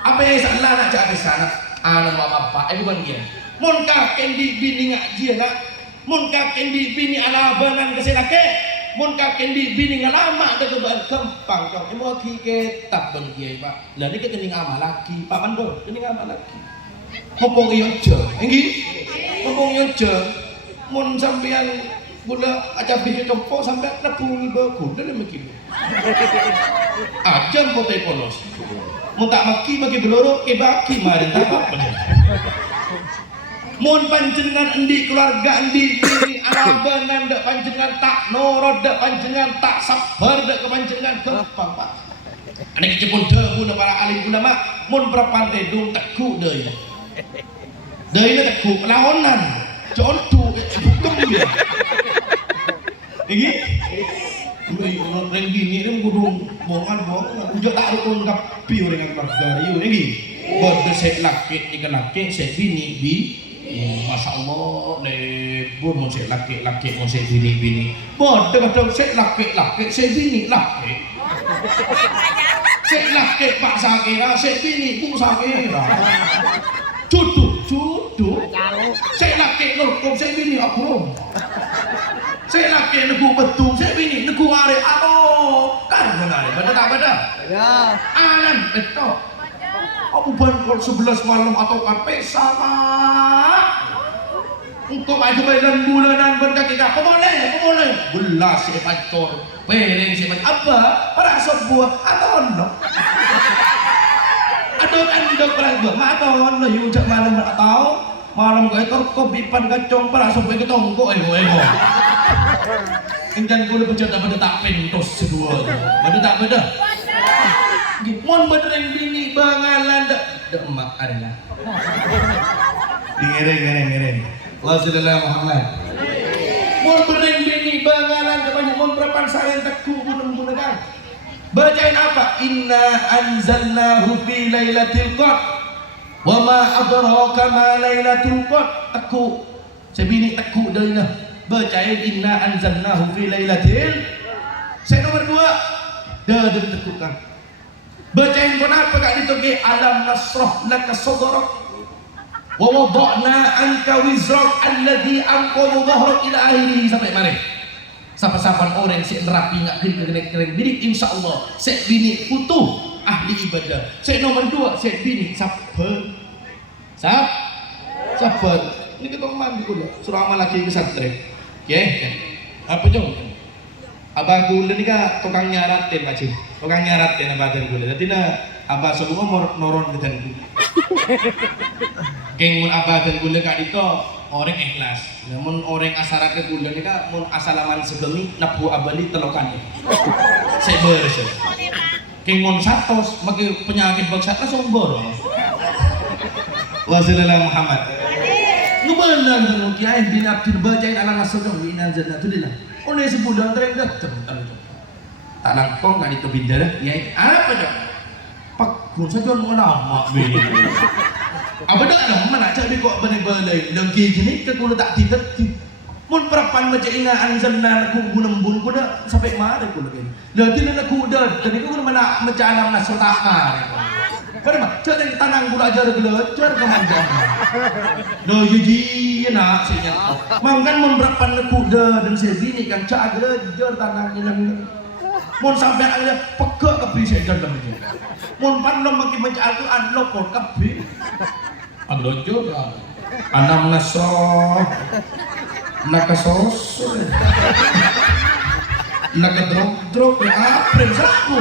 Apa yang salah nak cak sana? Anak mama pak, bukan dia. Mun kakek di bini ngaji nak. Mun kakek di bini alabanan keselake. Mun kakek di bini ngalama ada kempang kau emo kitab bang kiai pak lah ni kening amal lagi pak mandor kening amal lagi ngopong iyo je enggih ngopong iyo je mun sampean gula aja biji tempo sampai nebungi bagus dan mungkin aja pote polos mun tak maki beloro baki mari tak apa mun panjenengan endi keluarga endi bini alabanan dak panjenengan tak norod dak panjenengan tak sabar dak kepanjenengan gampang pak ane kicepun debu na para alim ulama mun prapante dung teguh deui na teguh laonan contoh hukum dia iki orang gini ini kudu bongan ujo tak rukun kapi dengan keluarga ieu iki bodo sek laki ikan laki sek bini Masya Allah, lebur mau saya laki-laki mau saya bini-bini. Bodoh kadang saya laki-laki, saya bini-laki. Saya laki pak sakira, saya bini bu sakira. Jodoh duduk. Saya laki nurkum, saya bini aku. Saya laki neku betung, saya bini neku are kan benar. Benar tak benar? Ya. Anan betul. Aku ban 11 malam atau sampai sama. Engkau maju badan bulanan berkaki apa boleh. Belas si pacor, pereng si apa? Para sebuah atau no? Aduh kan tidak pernah buat maton, lah you cak malam atau malam gue terkop ipan kacong para sebuah ketongko ego. Enggan gue pencet pada tak pentos sedua, pada tak beda. Mon benereng bini bangalan dak emak adalah. Ngereng. Wassalamualaikum Muhammad. Mon benereng bini bangalan banyak mon perapan saren teku gunung-gunungan. Bacain apa? Inna anzalnahu fi lailatul qadr. Wa ma adraka ma lailatul qadr. Teku. Saya bini teku dah ini. Bacain inna anzalnahu fi lailatul. Saya nomor 2. Dah teku kan. Bacain kenapa kak ditoge alam nasrah laka sadrak wa wada'na anka wizrak alladhi anqadha dhahrak ila akhirih sampai mari. Sapa-sapan orang sik nerapi ngak keren bini insyaallah sik bini utuh ahli ibadah. Sik nomor 2 sik bini sabar. Sabar. Ini kita mandi kula surah amal lagi pesantren. Okey. Apa jom? Abah gula ni ka tukang nyaratin macam. Tukang nyaratin abah gula. Jadi na abah sebelum noron kita ni. Geng mun abah gula kak itu orang ikhlas. Namun orang asara ke gula ni ka mun asalaman sebelum napu abali telokan. Saya beres. Geng mun satos maki penyakit bangsat langsung bor. Wassalamualaikum Muhammad. Nubelan dengan kiai bin Abdul bacain anak nasrul ina jannatulillah. Oleh sebulan tereng datang tak nangkong kan itu bindara kiai apa dah pak kun saja mau nama bini apa dah ada mana cak kok bener-bener lagi gini ke kulo tak tidak mun perapan baca ina anzalna ku gunembun ku dah sampai mana ku lagi lagi nak ku dah tadi ku mana baca alam nasrul takar. Kenapa? Cak yang tanang gula ajar belajar kemanjang. No jadi nak sinya. Mangkan memberapan kuda dan sebini kan cak belajar tanang ilang. Mon sampai ada pegak kebi saya dalam itu. Mon pandang makin baca Al-Quran lopor kebi. Ablojo dah. Anam nasroh. Nakasos. Nakadrop apa sapu.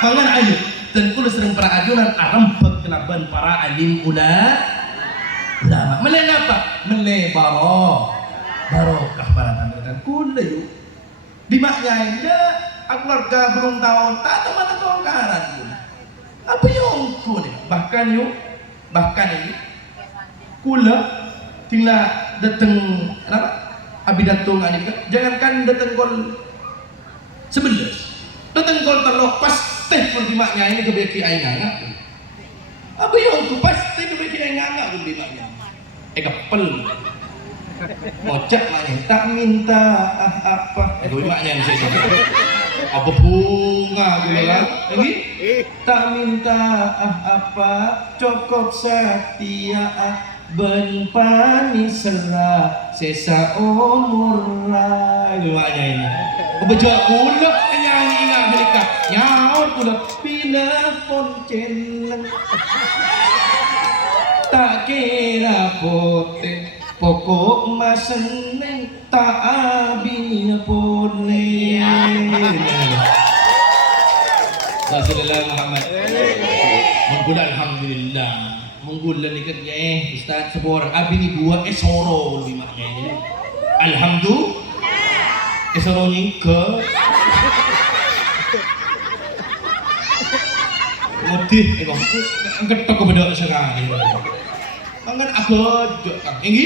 Mangan ayo dan kulo sering para ajunan arempek kelaban para alim ulama. Mele apa? Mele barokah para tangan kulo yuk. Di maknya indah keluarga belum tahun tak teman tongkaran pun. Apa yang kulo bahkan ini kulo tinggal datang apa? Abi datang adik jangankan datang kol 11 datang kol terlepas teh pertimaknya ini kebeki aing ngangak. Apa yang ku pasti kebeki aing ngangak pertimaknya. Kepel. Ngocak maknya tak minta apa. Pertimaknya ini saya. Apa bunga gitu kan? Lagi? Tak minta apa. Cukup setia ben pani serah sesa umur lah. Pertimaknya ini. Bejak ulek nyanyi ingat mereka nyaut ulek bila pon celeng tak kira pote pokok mas seneng tak abinya pone. Rasulullah Muhammad menggula alhamdulillah menggula ni kan Ustaz seorang abi ni dua soro lebih maknanya alhamdulillah Esoronya ke motif ketok kebedak sekali. Kan abad ini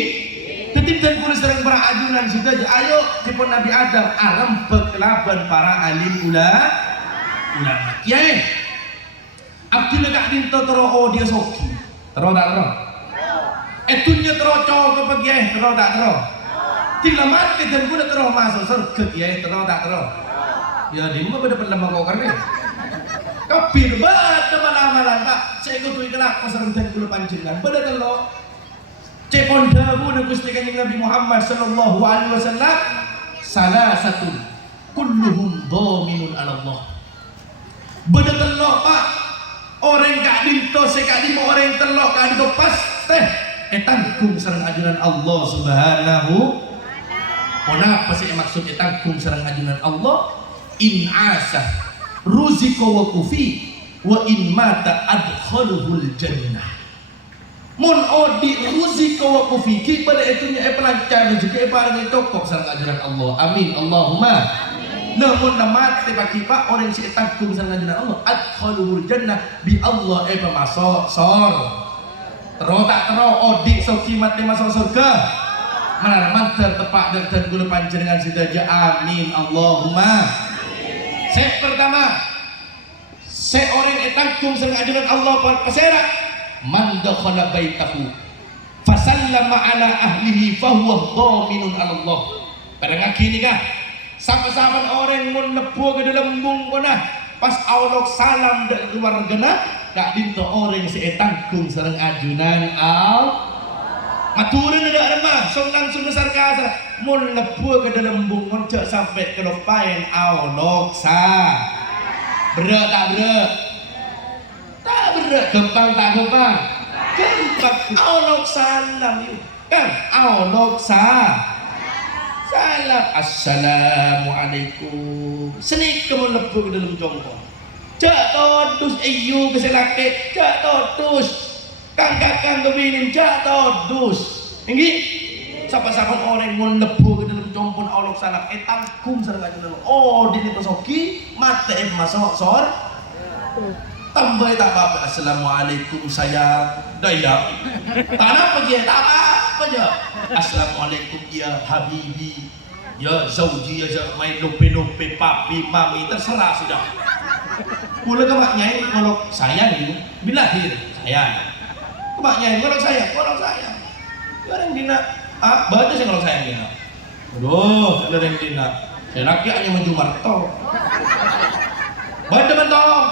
tetip dan kulis sering berajunan situ aja. Ayo tipon Nabi Adam alam pekelaban para alim ulama. Kiai Abdul gak dinto tero dia soki. Tero tak tero? Etunya tero cowok ke kiai tero tak tero? Tinggal mati dan gue terus masuk surga ya terus tak terus ya di mana pada lama kau kerja kapir banget teman amalan pak saya kutu kelak pasarang dan kula panjenengan. Pada telo cek ponda bu Gusti Kanjeng Nabi Muhammad sallallahu alaihi wasallam salah satu kulluhum dhaminun ala Allah. Pada telo Pak orang gak dinto sekali mau orang telo gak dinto pas teh tanggung sareng ajunan Allah Subhanahu. Ona apa sih maksud tanggung sareng ajunan Allah? In asah ruziko wa kufi wa in mata adkhaluhul jannah. Mun odi ruziko wa kufi pada itunya pelancar rezeki barang cocok sareng ajunan Allah. Amin Allahumma. Namun mati tiba-tiba orang si tanggung sareng ajunan Allah adkhaluhul jannah bi Allah masuk sor. Terus tak terus odi soki mati masuk surga. Mantar tepak dan gula panjenengan sedaja. Amin Allahumma. Set pertama, seorang etangkum sareng ajunan Allah pasera man dakhala baitahu fasallama ala ahlihi fahuwa dhaminun ala Allah. Pada ngaki ni kah sama-sama orang mun lepu ke dalam bungkona pas Allah salam dari keluargana tak dinto orang seetangkum sareng ajunan Allah. Maturin ada mah, song langsung besar kasa. Mun lepu ke dalam bungon cak sampai ke lopain Allah sa. Berat tak berat? Tak berat. Gempang tak gempang? Gempang. Allah salam yuk. Kan? Allah sa. Salam. Assalamualaikum. Senik kamu lepu ke dalam jongkong. Cak todus iyo keselakit. Cak todus. Kang kebinin jatuh dus. Ini siapa-siapa orang mau lebu ke dalam jompon Allah salam tangkum sareng ajunan. Oh dini pesoki mate masuk sor. Tambah tak apa. Assalamualaikum sayang. Daya. Tak apa dia, tak apa aja. Assalamualaikum ya habibi. Ya zauji ya main lope-lope papi mami terserah sudah. Kula ke maknya kalau sayang itu bilahir sayang. Maknya kalau saya. Orang dina, baca sih kalau saya dina. Aduh, ada yang dina. Saya laki hanya menjumarto. Baca mentong.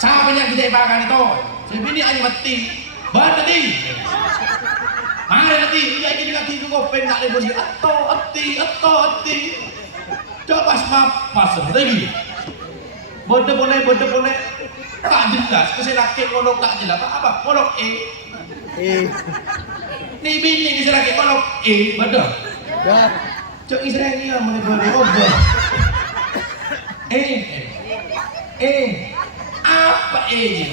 Siapa yang kita ibakan itu? Saya bini hanya mati. Baca ti. Mana mati? Dia jadi laki itu kopeng tak lebih. Ati. Coba pas lagi. Baca boleh. Tak jelas, kasi laki ngolok tak jelas apa? Ngolok Ni bini kasi laki ngolok betul? Ya. Cok Israel ni mana boleh obor? Apa je?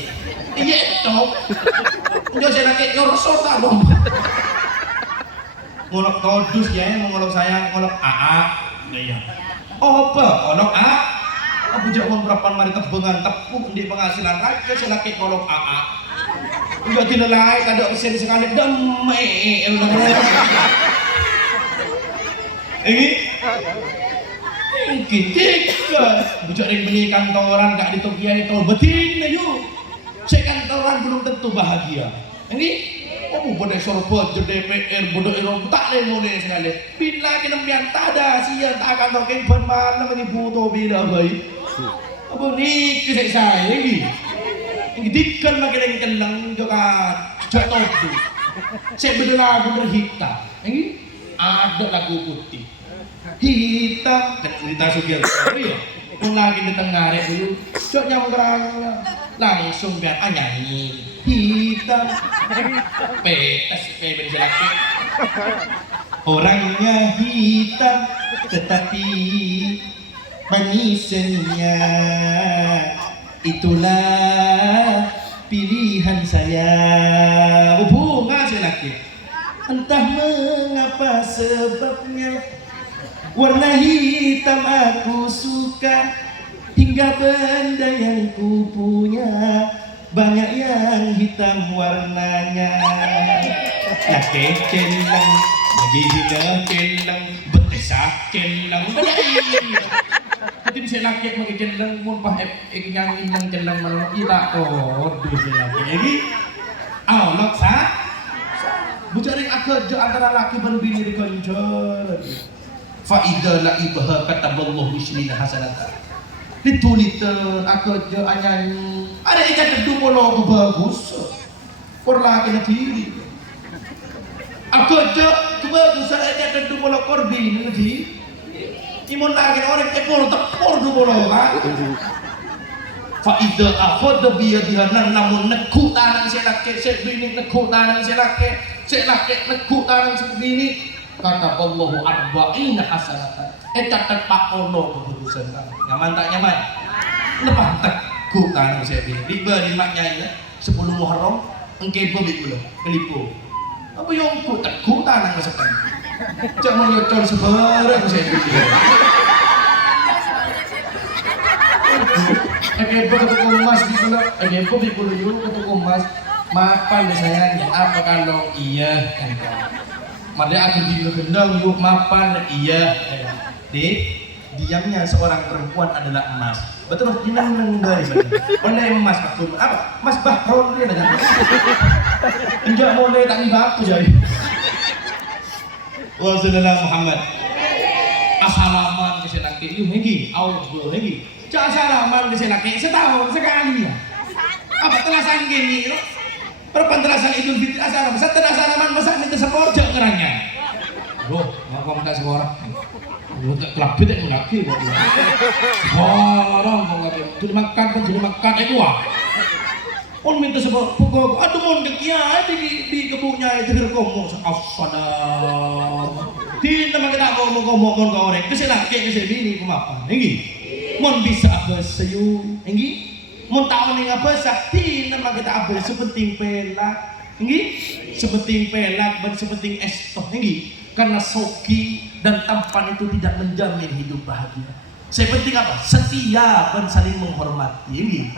Iya tok. Dia saya laki nyorso tak dong. Ngolok todus ya, ngolok sayang, ngolok iya. Oh apa? Ngolok aku jauh berapa mari tebengan tepuk di penghasilan lagi saya laki ngolok udah dinilai kada persen sekali damai ini tiga bujak yang beli kantoran gak ditokian itu betin aja saya kantoran belum tentu bahagia ini bodoh sorbot jadi DPR bodoh Eropa tak boleh mulai sekali bila kita mianta ada siya tak akan toking bermana menipu bila baik apa ni kisah saya lagi ini dikkan makin kelang juga jatuh tu saya berlagu berhitam ini ada lagu putih hitam cerita sugian ya pun lagi di tengah rek dulu cok nyamgerang langsung biar nyanyi hitam petas kayak berjelaki orangnya hitam tetapi manisnya itulah pilihan saya. Bunga saya laki entah mengapa sebabnya warna hitam aku suka hingga benda yang ku punya banyak yang hitam warnanya. Laki celang lagi celang betesah celang Mungkin saya laki makin celang mun pah yang inang celang malam ita du saya laki ini Allah sa bucaring akad antara laki dan bini dikonjol fa idza la ibaha kataballahu ismina hasanata ditulita akad anyan Ada ikan kedua molo bagus. Kor lagi na diri. Aku aja kebagusan ikan kedua molo korbi na diri. Imon lagi orang ekor tepor dua molo ha. Faida akhadha biyadiha namun nekuk tangan si laki, si bini nekuk tangan si laki nekuk tangan si bini. Kata Allahu arba'ina hasanatan. Catat pakono keputusan kamu. Nyaman tak nyaman? Lepas tekuk tangan si bini. Riba di maknya ini 10 Muharram engke bobi kula kelipu. Apa yang ku tekuk tangan masakan? Cak mau ngecor sebarang si bini. Ekepo ketuk emas di kula, ekepo di kula yuk ketuk emas. Mapan deh sayangnya, apa kalau iya kan? Mari aku di gendang yuk mapan iya. Dek, diamnya seorang perempuan adalah emas. Betul, dinang nenggai saja. Onda emas aku apa? Mas Bahron dia ada. Enjak boleh tak baku jadi. Wa sallallahu Muhammad. Assalaman ke senaki yuk lagi, auzu lagi. Cak salaman ke senaki setahun sekali ya. Apa telasan gini? Perpanterasan Idul Fitri asalaman. Setelah salaman masa minta sepor jak keranya. Loh, mau minta sepor. Lu tak kelap beda lagi kok. Orang mau ngapain? Jadi makan kan jadi makan wah. On minta sepor pokok. Aduh mon dekia di kebunnya itu berkomong assalam. Di nama kita ngomong ke orang. Kesenaki kesini kumapa. Nggih. Mon bisa apa sayu, enggi? Mon tahu nih apa sakti nama kita apa sepenting pelak, enggi? Sepenting pelak dan sepenting es toh, enggi? Karena soki dan tampan itu tidak menjamin hidup bahagia. Saya penting apa? Setia dan saling menghormati, enggi?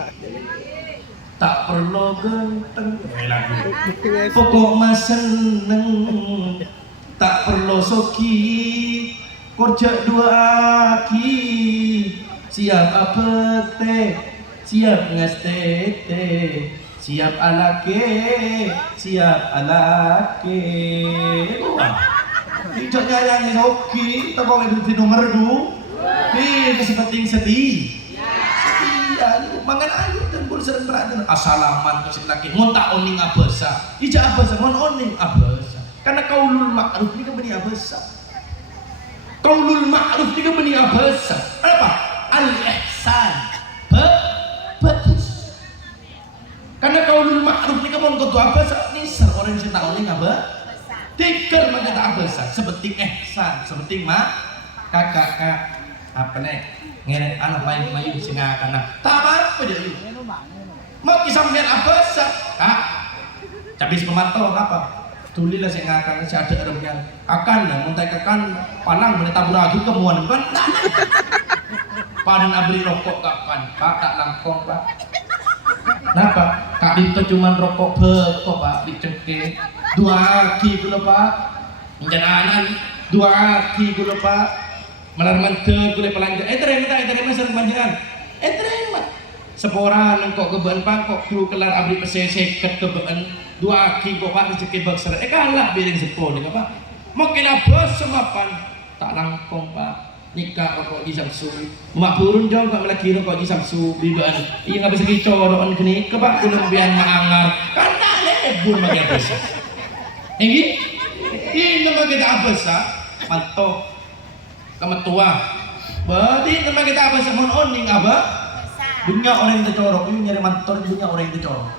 Tak perlu ganteng, lagi. Pokok mas seneng, tak perlu soki, kerja dua aki. Siap apa teh, siap ngestete, siap alake, siap alake. Wah, tidak nyayang hoki, tak mau itu nomor 2. Ini masih penting sedih. Setia, mangan ayu dan boleh sering berada. Asalaman kasih laki, mau tak oning abasa, ija abasa, mau oning abasa. Karena kaulul ma'ruf ini kan beni abasa. Kaulul ma'ruf ini kan beni abasa. Apa? Al-ihsan bagus karena kaulul ma'ruf ni kamu kau tu apa ni orang yang tahu ni apa tikar maka tak apa seperti ihsan seperti kakak apa ni ngene anak lain mayu singa kana tak apa dia mau kisah lihat apa kak habis pemantau apa tulilah singa kana si ada remnya akan dah muntai kakan panang boleh tabur lagi kemuan kan Padan abri rokok kapan? Pak tak langkong pak. Kenapa? Kak Dinto cuma rokok bekok pak dicengke. 2 aki gula pak. Menjananan 2 aki gula pak. Malar mantep gula pelanja. Terima sering manjiran. Terima. Seporan engkau keban pak kok kru kelar abri peseseket kebaan 2 aki kok pak dicengke bakser. Kalah biring sepuluh nih pak. Mau kelabas semapan tak langkong pak. Nikah rokok di Samsu, mak turun jauh kat melaki rokok di Samsu, bibaan, iya nggak bisa kicorokan kini, kepak gunung bian maangar, kan tak lebur bagi apa sih? Ini nama kita apa sih? Mantok, kemetua, berarti nama kita apa sih? Mon oning apa? Dunia orang yang tercorok, ini nyari mantor dunia orang yang tercorok.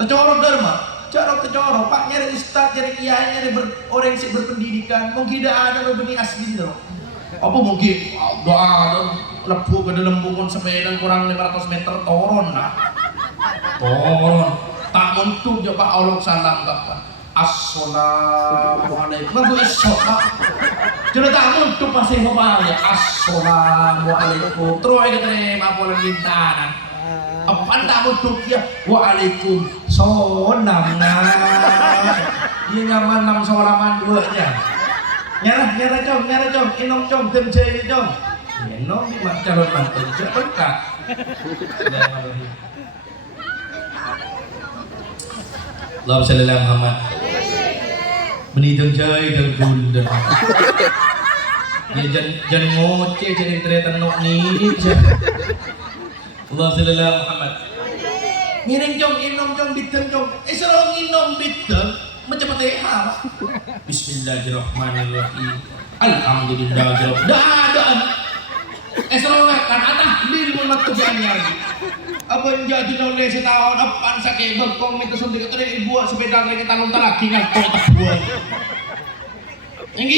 Tercorok dharma, tercorok, pak nyari ustad, nyari kiai, nyari orang yang berpendidikan, mungkin tidak ada benih asli dong. Apa mungkin doa lebu ke dalam bungun sepeda kurang 500 meter toron tak untuk coba Allah salam kapan assalamualaikum lagu isok pak jadi tak untuk pasti apa ya assalamualaikum terus aja terima boleh lintanan apa tak untuk ya waalaikum salam ini nyaman 6 salaman 2 nya nyara com, inom com, tim cai com. Inom di mak calon mantu, cek berkat. Allahumma shalli ala Muhammad. Benidung cai dan gunda. Ya jan ngoce jadi tretan nok ni. Allahumma shalli ala Muhammad. Ngiring jong inom jong bideng jong. Serong inom bideng macam Fatihah. Bismillahirrahmanirrahim. Alhamdulillahirabbil alamin. Serong kan tahlil mun matu anyar. Abang jadi noleh setahun apaan sakit bengkong minta suntik tadi ibu sepeda mereka talon lagi ngaco tak buat. Yang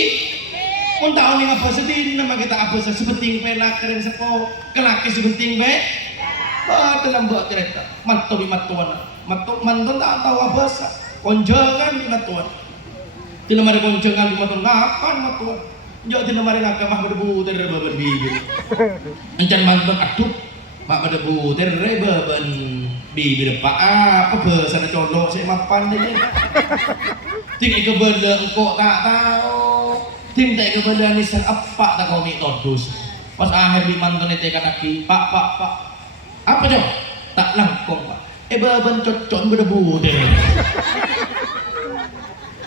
pun tahu nih apa sedih nama kita apa sepenting pena keren sepo kelaki sepenting be. Dalam buat cerita matuan mantan tak tahu apa sah konjangan di matuan tidak ada konjangan di matuan ngapan matuan jauh tidak ada nak mah berdebu terreba berbibir encan mantan aduh mak berdebu terreba ben bibir pak apa besar colok saya mapan deh tinggal kebenda engkau tak tahu tinggal kebenda nisan apa tak kau ni todus pas akhir di mantan itu kaki pak apa jom? Tak langkong pak. Baban cocok berdebu deh.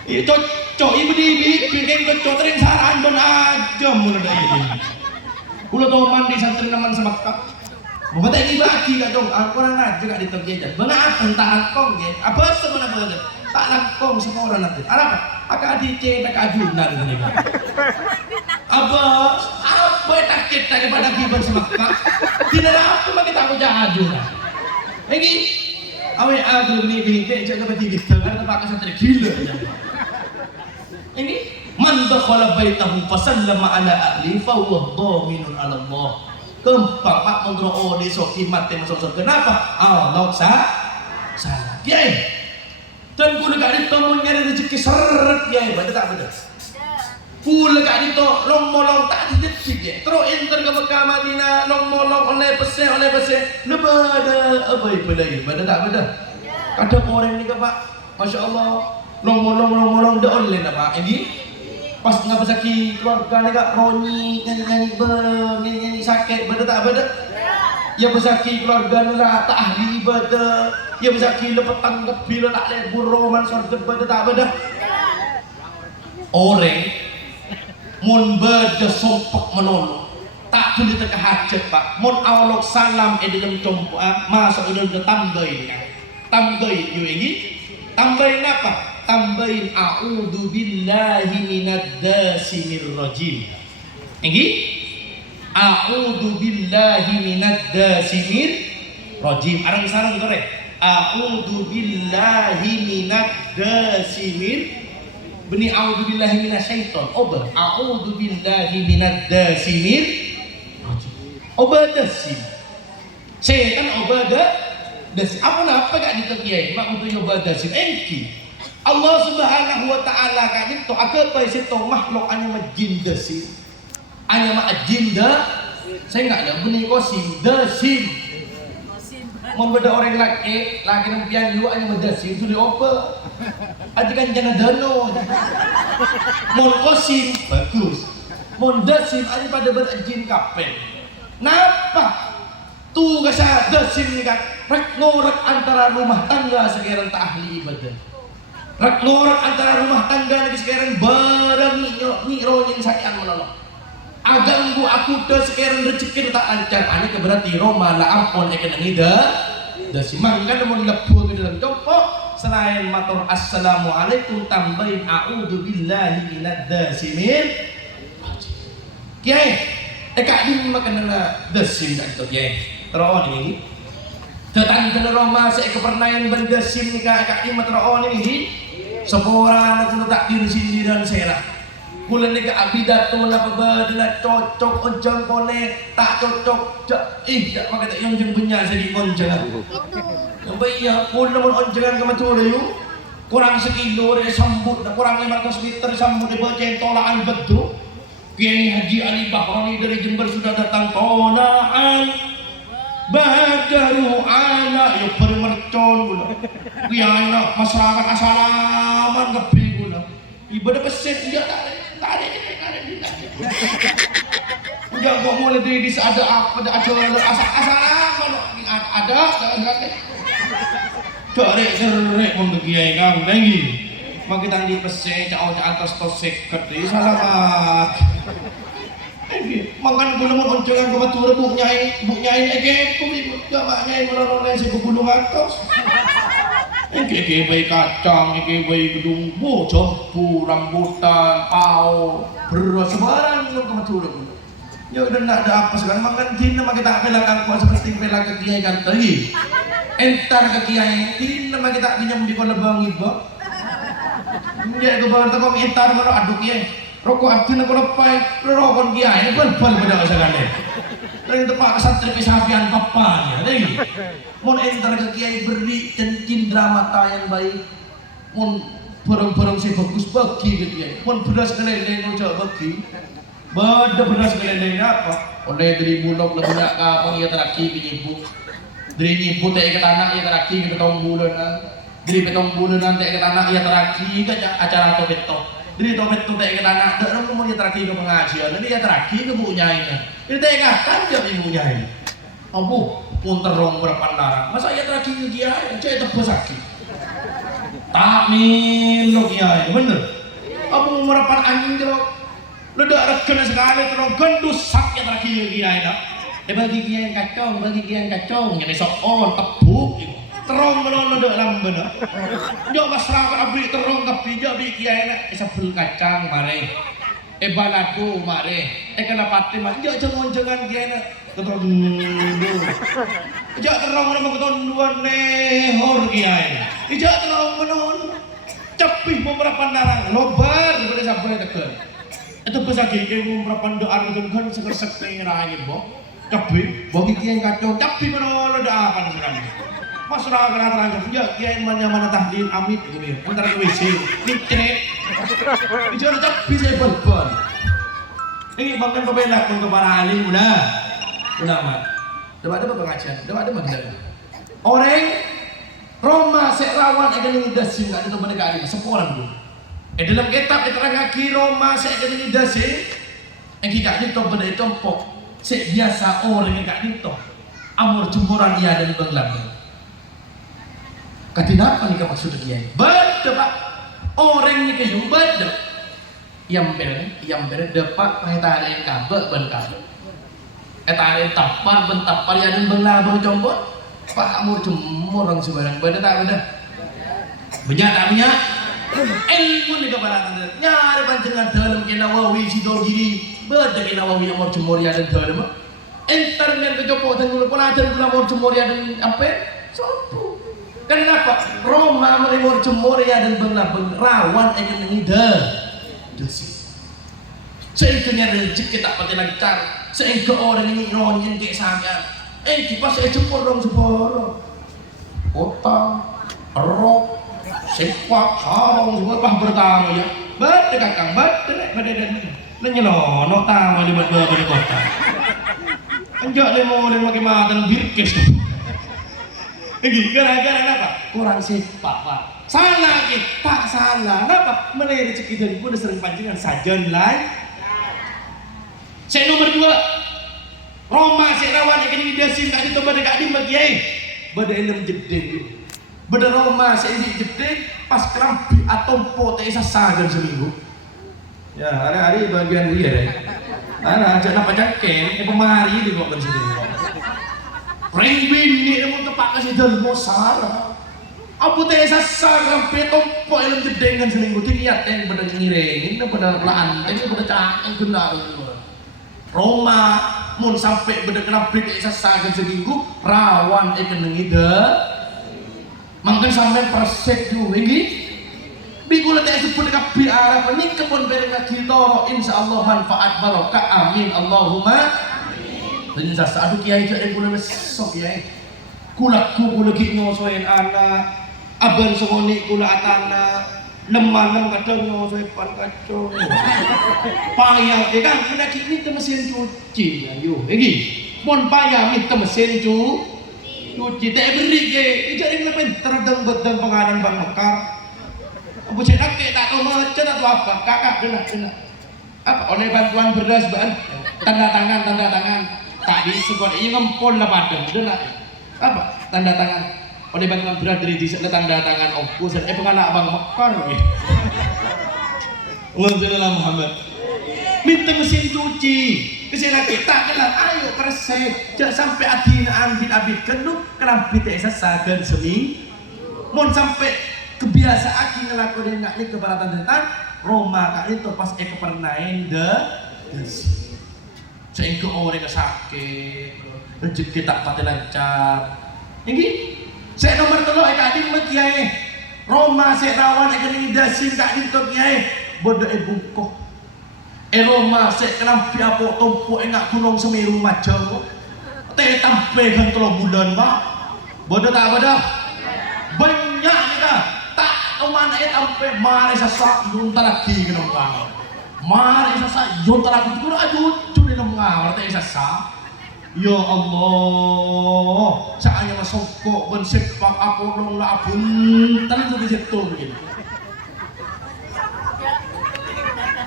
Iya cocok ibu di bikin cocok tering saran don aja mun ada ini. Ulah tau mandi santri naman sama kak. Bukan tak ini bagi kak dong. Aku orang aja kak di terjejan. Mengapa tak langkong ya? Apa sebenarnya? Tak langkong semua orang nanti. Apa? Akak adice tak ajunan ini kak. Apa tak kita daripada kibar semakka tidak apa maka kita aku jadu lagi awe aku ni binte jaga bati kita ada pakai santri gila ini man dakhala baitahu fasallama ala ahli fa huwa dhaminun ala Allah kempang pak mondro ode sok mate masuk kenapa Allah salah kiai dan ku dekat ditemu nyari rezeki seret kiai betul tak betul pula kat itu long molong tak didekik je terus enter ke Mekah Madinah long molong oleh pesih lebada apa itu lagi benda tak benda ada orang ni ke pak Masya Allah long molong dah oleh nak pak ini pas ngapa sakit keluarga ni kak Roni nyanyi sakit benda tak benda ya bersaki keluarga ni lah tak ahli ibadah ya bersaki lepetang kebil tak lebur roman sorga benda tak benda orang mun beda sompok menolong tak boleh teka hajat pak mun awalok salam dalam compo masuk dalam tambahin you ini tambahin apa tambahin a'udzu billahi minadzasimir rajim ini a'udzu billahi minadzasimir rajim arang sarang korek a'udzu billahi minadzasimir Beni a'udzubillahi minasyaiton. Obat a'udzubillahi minadzasimir. Obat dasim. Setan obat dasim. Apa gak ditekiai? Mak untuk obat dasim. Engki. Allah Subhanahu wa taala kan itu agak apa sih to makhluk anya majin dasim. Anya majin saya enggak ada beni kosim dasim. Membeda orang laki nempian lu anya madasim itu dioper. Ajikan jana dano. Mon kosim bagus. Mon dasim aja pada berajin kapen. Napa? Tu kasa dasim ni kan rek ngorek antara rumah tangga sekarang tak ahli ibadah. Rek ngorek antara rumah tangga lagi sekarang barang ni royin sakian menolong. Aganggu aku dah sekarang rezeki tak lancar. Ani keberarti Roma la ampon ekan nida. Dasimang kan mau lepuh ke dalam copok selain matur assalamualaikum tambahin a'udzu billahi minadzasimir. Kiai, kak di makan dasim kat tu kiai. Terus ni. Tetangga Roma saya kepernayan berdasim ni kak di matur ni. Seorang aku tak diri sindiran serah. Bulan ni ke abidat tu mengapa berdelat cocok onjang kone tak cocok tak maka tak onjang punya jadi onjang yang baik ya bulan mun onjangan ke macam you kurang sekilo dia sambut kurang 500 meter sambut dia bercentolaan bedru Kiai Haji Ali Bahrani dari Jember sudah datang tonaan badaru anak ya bermercon gula kiai nak masyarakat asalaman kepi gula ibadah peset dia tak ada enggak kok mulai dari ada apa ada asal-asalan ada Corek serek untuk kiai kang lagi. Mau kita di pesen cak atas tos seket di salamat. Makan gula mau oncengan ke batu rebuk nyai ege kumi gak nyai menolong si gulung atas. Ege bayi kacang, ege bayi gedung jambu, rambutan, pau, beras sembarang ke batu rebuk. Ya udah nak ada apa sekarang makan tina mak kita pelang aku seperti pelang ke kiai kan tadi. Entar ke kiai tina mak kita pinjam di kolam bang ibu. Dia ke bawah takut entar mana aduk kiai. Rokok abdina kalau pai, rokok kiai bal-bal pada masalahnya. Dari tempat santri kesapian papanya, lagi. Mon entar ke kiai beri cincin mata yang baik. Mon barang-barang si bagus bagi ke kiai. Mon beras keleleng ngojak bagi. Bada beras keleleng apa? Oleh dari bulog lebunak kapang ia teraki penyibu. Dari nyibu tak ikat anak ia teraki ke petong bulan. Dari petong bulan nanti ikat anak ia teraki ke acara atau betok. Jadi topet tu tak kena nak, tak orang kemudian terakhir ke pengajian, nanti dia terakhir ke bukunya ini. Jadi tak katakan dia ibunya ini. Ampuh, pun terong berpandaran. Masa ia terakhir ke dia, cai tebus sakit. Takmin lo kiai, bener. Ampuh merapan anjing jerok. Lo dah reken sekali terong gendus sak yang terakhir ke kiai nak. Bagi kiai kacong, bagi kiai kacong, jadi sok on tebuk. Terong menolong dek lambena. Jok masyarakat abri terong tapi jok bi kiai nak isabel kacang mare. Balado mare. Kena pati mak jok cengon-cengan kiai nak keton dulu. Jok terong nama keton duan nehor kiai. Jok terong menolong. Cepih memerapan darang lobar daripada sampai tekan. Itu besar kiai memerapan doa dengan sekersek ngirahin boh. Cepih bagi kiai kacang cepih menolong doa apa sekarang. Masyarakat terangkan, ya kiai mana tahlil amit gitu ya, antara ke WC, mikret, bicara tapi saya berbal. Ini bahkan pembela untuk para alim udah mat. Dah ada pengajian, dah ada magdala. Orang Roma serawan akan ngidasin nggak itu mereka ini sekolah dulu. Dalam kitab diterangkan Roma akan ngidasin, yang kita itu benda itu empok, biasa orang yang nggak itu, amur jemuran ia dari Bangladesh. Katina apa nih maksud dia? Beda pak, orang ni kayu beda. Yang ber dapat kita ada yang kabel berkabel. Kita ada yang tapar bentapar yang benglah combot. Pak kamu cemur orang sebarang beda tak beda? Banyak tak banyak? Ilmu ni kebaratan nyari panjangan dalam kinawawi si dogiri beda kinawawi yang mau cemur yang ada dalam. Internet kejopok dan gula pelajar gula mau cemur yang ada apa? Sopo. Kenapa? Roma merimur cemur ya dan benglah rawan akan mengidar dosis. Sehingga rezeki tak pati lancar. Sehingga orang ini ronyen kayak sangat. Pas saya cemur dong sepuluh. Otak, rok, sepak, sarung semua bah bertamu ya. Bade kakang, bade nyelono tamu di bade kota. Anjak lemo makin mata birkes. Gara-gara apa? Kurang sepak pak. Salah tak salah. Kenapa? Mulai rezeki dari pun sering pancingan sajen lain. Saya nomor 2. Roma serawan yang ini diasin tak itu pada kak di bagian. Pada elem jeding. Pada Roma saya ini jeding pas kerampi atau pote sasagan seminggu. Ya hari-hari bagian dia deh. Ana ajak napa cangkem, pemari di kok sini. Ring bini namun tepak kasih dalmo salah. Abu teh sasar sampai tompok yang jedengan selingkuh lihat yang pada ngirengin, pada lantai, pada cangeng benar. Roma mun sampai pada kena brik sasar selingkuh rawan ikan ngida. Mangken sampai persek juga ini. Bikula teh sebut dekat biara ini kebun berkat kita insyaallah manfaat barokah amin Allahumma. Dan jasa aduh kiai jadi kula besok kiai. Kulaku kula lagi nyosoin anak, aban songoni kula atana, lemah kadang nyosoin pan kacau. Payah, kan menak ini mesin cuci ayo. Lagi, mon payah minta mesin cuci. Tak beri ke, jadi ngapain terdeng bedeng penganan Bang Mekar. Abu cedak ke tak tahu macam atau apa? Kakak kena. Apa oleh bantuan beras bahan tanda tangan. Tadi sebuah ini ngempol lah padang, udah lah. Apa? Tanda tangan. Oleh bantuan berat dari di sana tanda tangan opus. Penganak Bang Mekar. Allahumma Muhammad. minta mesin cuci kesana kita kelar ayo persek jangan sampai adina ambil kenduk kenapa kita sasakan seming mon sampai kebiasa aki ngelakuin ngaknya keberatan detan Roma kak itu pas kepernain sehingga orang yang sakit rezeki tak pati lancar ini saya nomor telur kak di kiai Roma saya rawan akan dasin kak di kiai bodoh bungkuk Roma saya kenapa apa tumpuk enggak gunung Semeru macam teh tampe kan 3 bulan pak bodoh tak bodoh banyak kita tak tahu mana sampai mari sasak junta lagi ke nongkang mari sasak junta lagi itu aja curi nongkang teh sasak ya Allah saya masuk kok bensepak aku dong lah buntan itu di situ begini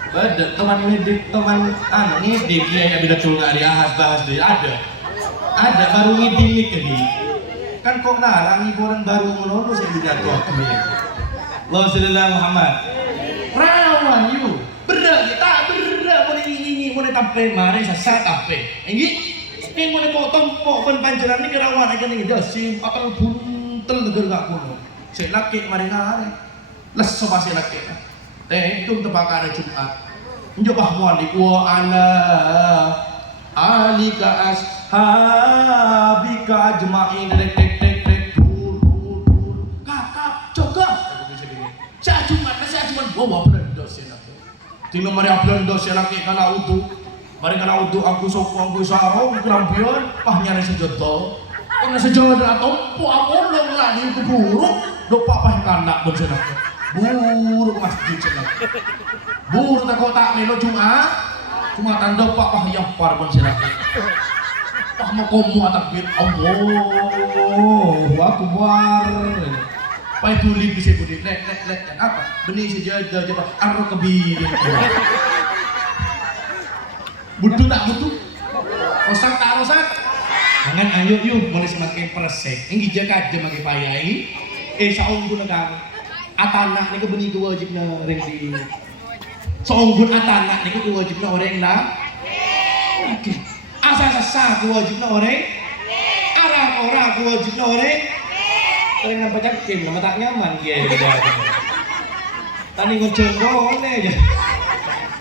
ada teman ngidik teman ngidik ya yang bila cuma bahas dia ada baru ngidik nih kan kok larang ibu orang baru menurut saya tidak tahu Allahumma sholli ala Muhammad rawan you berat tak berat boleh ini boleh tampe mari sasa tampe ini boleh potong pok panjaran ini kerawan akan ini dasim akan buntel negara gak kuno saya laki mari ngare les sopa saya laki teh itu terbakar Jumat menjebah mualik wa ala alika ashabika ajma'in dek kakak coba saya cuma bawa belendos ya tinggal mari belendos ya laki kana utuh mari kana utuh aku sopong aku sarong kerampian nyari sejodoh karena sejodoh atau aku belum lagi keburu lupa kanak bersenang buru masjid senang buru tak kota melo cuma tanda pak yang parban senang mau komu takbir Allahu Akbar pai tulis bisa budi lek apa benih sejadah coba arro kebir butuh tak butuh rosak tak rosak jangan ayo yuk mulai semakin persek ini jaga aja makin payah ini saung guna kang atanak ni benih kewajib na ring di saung guna atanak ni kewajib na orang lah asal sah kewajib na orang arah kewajib na orang orang yang baca game nama tak nyaman dia tani ngejengkol aja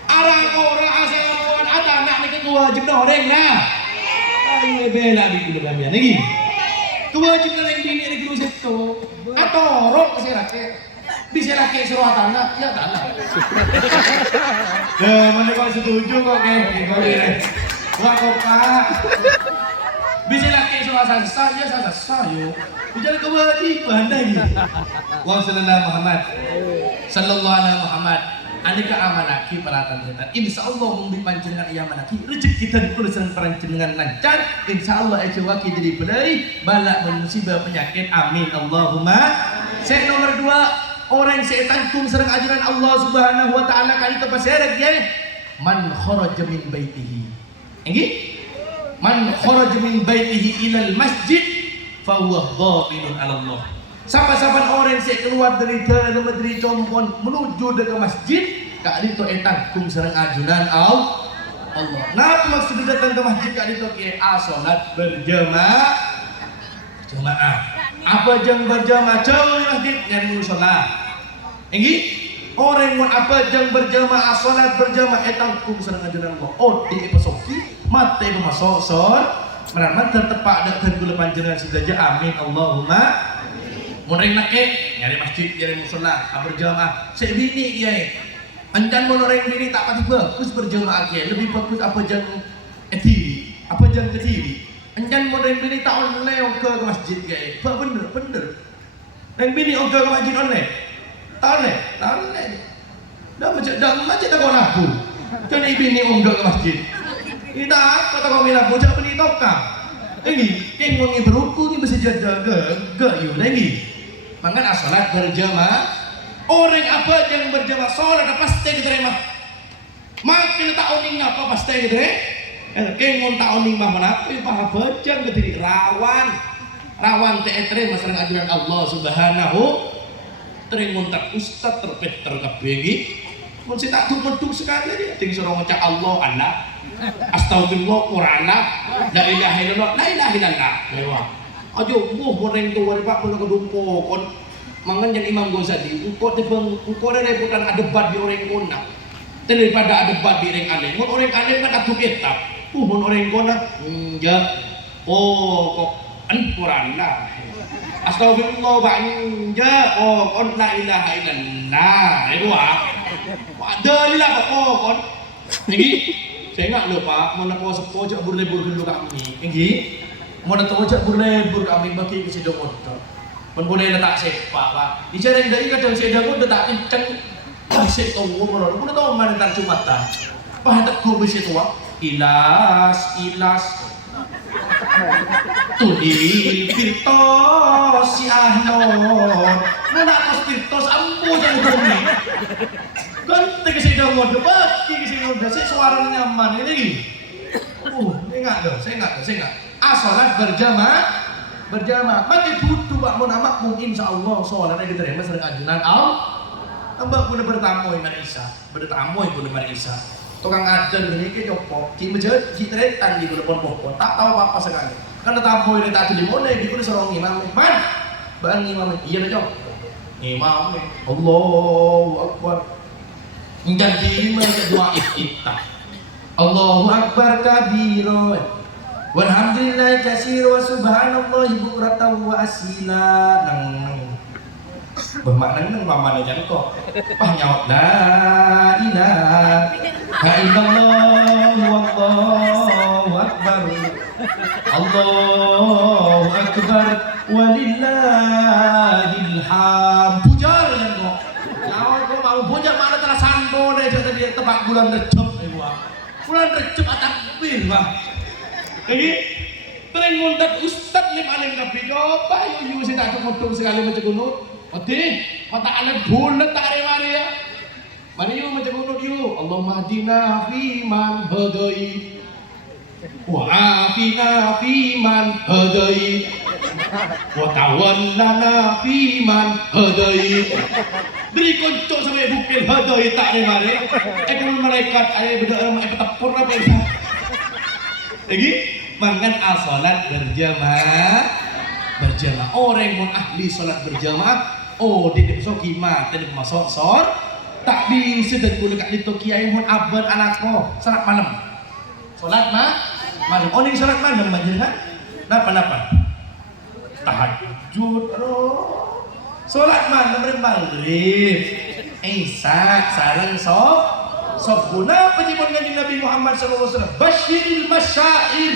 arah orang asal orang atanak ni kewajib na orang lah ayo bela di kuda kamian lagi kewajib na ring bini ni kewajib tu atau orang kasih rakyat bisa laki suruh tanah, ya tanah. Ya, mana kau setuju kok kayak wah kok pak. Bisa laki suruh sasa, ya sasa yuk. Bicara kewajiban lagi. Wa sallallahu alaihi Muhammad. Aneka amanaki peratan kita. Insyaallah mumbi panjenengan iya manaki. Rezeki kita ditulisan panjenengan lancar. Insyaallah aja waki jadi belai balak musibah penyakit. Amin Allahumma. Saya nomor 2 orang yang tanggung serang ajaran Allah Subhanahu wa taala kali itu pasirek ya. Man kharaja min baitihi. Nggih? Man kharaja min baitihi ila masjid fa huwa dhaminun 'ala Allah. Siapa-siapa orang yang keluar dari negeri Compon menuju ke masjid, kak itu tanggung serang ajaran Allah. Nah, maksud datang ke masjid kak itu ke salat berjamaah. Apa jam berjamaah jauh masjid yang musola. Ini orang yang apa jam berjamaah salat berjamaah tanggung serang ajaran Allah. Oh, di pesoki mate masuk merana tertepak dak tergula panjenengan sedaja amin Allahumma. Mun ring nake nyari masjid nyari musola berjamaah. Sek bini kiai. Anjan mun orang bini tak pati bagus berjamaah kiai, lebih bagus apa jam etiri, apa jam ketiri. Anjan mun ring bini tak online ke masjid kiai. Bener. Ring bini ke masjid online. Tak online. Dah macam tak kau laku. Jadi bini ke masjid. Kita kata kau bilang bocah beli tokang. Ini yang mau berhukum ini bisa jaga yuk lagi. Mangan salat berjamaah. Orang apa yang berjamaah salat pasti diterima. Makin tak oning apa pasti diterima. Keng mon tak oning mah menapa paha bejang kediri rawan teetre masalah ajaran Allah Subhanahu. Tereng tak ustad terpeter kabeh iki. Mun si tak tumeduk sekali dia ting suruh ngucap Allah, astagfirullah, Qur'ana, la ilaha illallah, la ilaha illallah. Lewat. Ajo buh goreng tu wari pak pun kedumpo kon mangan yang Imam Ghazali engkau ada rebutan adebat di orang kona daripada adebat di orang alim. Mun orang alim kan atuh kitab. Mun orang kona kok Qur'ana. Astagfirullah banja kon la ilaha illallah. Itu ada lah kon. Jadi saya enggak lupa mau nak sepo jak berlebur dulu kami. Ini mau nak tojak berlebur kami bagi ke sidang motor. Pun boleh letak sepak pak. Bicara yang dari kadang saya dah letak kencang. Saya tahu mana. Pun tahu mana tak cuma tak. Pak tak kau besi tua. Ilas. Tudil Firtos si Ahnor. Mana kau Firtos ambo yang bumi. Kan tega saya dah mau debat. Kiki saya dah saya suara nyaman ini. Ingat dah. Saya ingat. Asalat berjamaah mati butuh pak mun amak mungkin insyaallah sholatnya diterima sering ajunan tambah guna bertamu iman Isa bertamu iman Isa tukang adan ini ke jopok ki mejet ki tretan di guna pon tak tahu apa sekali kan tamu ini tak jadi mone di guna sorong imam man bang imam iya na jom imam Allahu akbar menjadi imam kedua iftitah Allahu akbar kabiro walhamdulillah katsir wa subhanallahi bukratan wa asila nang bermakna nang mamane jangko nyaut la ilaha illallah wallahu akbar Allahu akbar walillahil hamd pujar jangko nyaut ko mau pujar mana telah santo deh jadi tempat bulan Recep bulan Recep takbir Bang. Jadi, tering nguntat ustad lim alim kapi coba yu saya tak cukup sekali macam gunung. Oke, mata anak bulat tak ada mari ya. Mari yu macam gunung yu. Allahumma hadina fi man hadai, wa afina fi man hadai, wa tawallana fi man hadai. Beri konco sampai bukil hadai tak ada mari. Kalau malaikat ada benda petapur apa itu? Lagi mangan salat berjamaah orang mun ahli salat berjamaah di besok kimat tadi masuk sor tak bisa dan kulit kat itu kiai mun abad anakku salat malam malam salat malam kan napa tahajud salat malam maghrib isya sareng Sobuna penjibun Nabi Muhammad SAW Basyiril masyair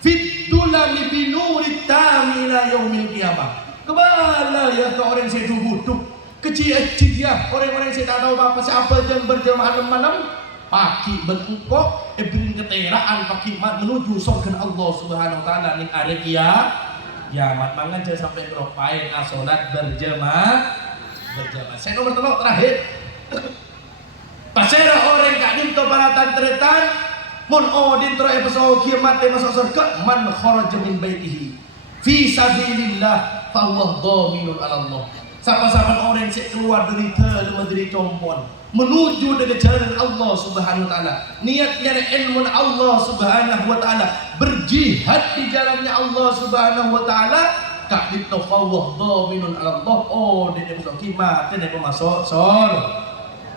Fiddulami binurit tamila yaumil qiyamah. Kebala ya ke orang saya butuh kecil-kecil ya orang-orang saya tak tahu apa siapa yang berjamaah malam pagi berengkok beri keteraan pagi menuju surga Allah Subhanahu wa taala ning are kiamat mangan saya sampai beropain salat berjamaah. Saya nomor 3 terakhir. Pasera orang kak dinto para tantretan mun dinto episode kiamat masuk surga man kharaja min baitihi fi sabilillah fa Allah dhaminun ala Allah. Siapa-siapa orang yang keluar dari dalam dari compon menuju dengan jalan Allah Subhanahu wa taala. Niatnya ilmu Allah Subhanahu wa taala, berjihad di jalannya Allah Subhanahu wa taala. Kak dinto fa Allah dhaminun ala Allah. Di episode kiamat ini masuk surga.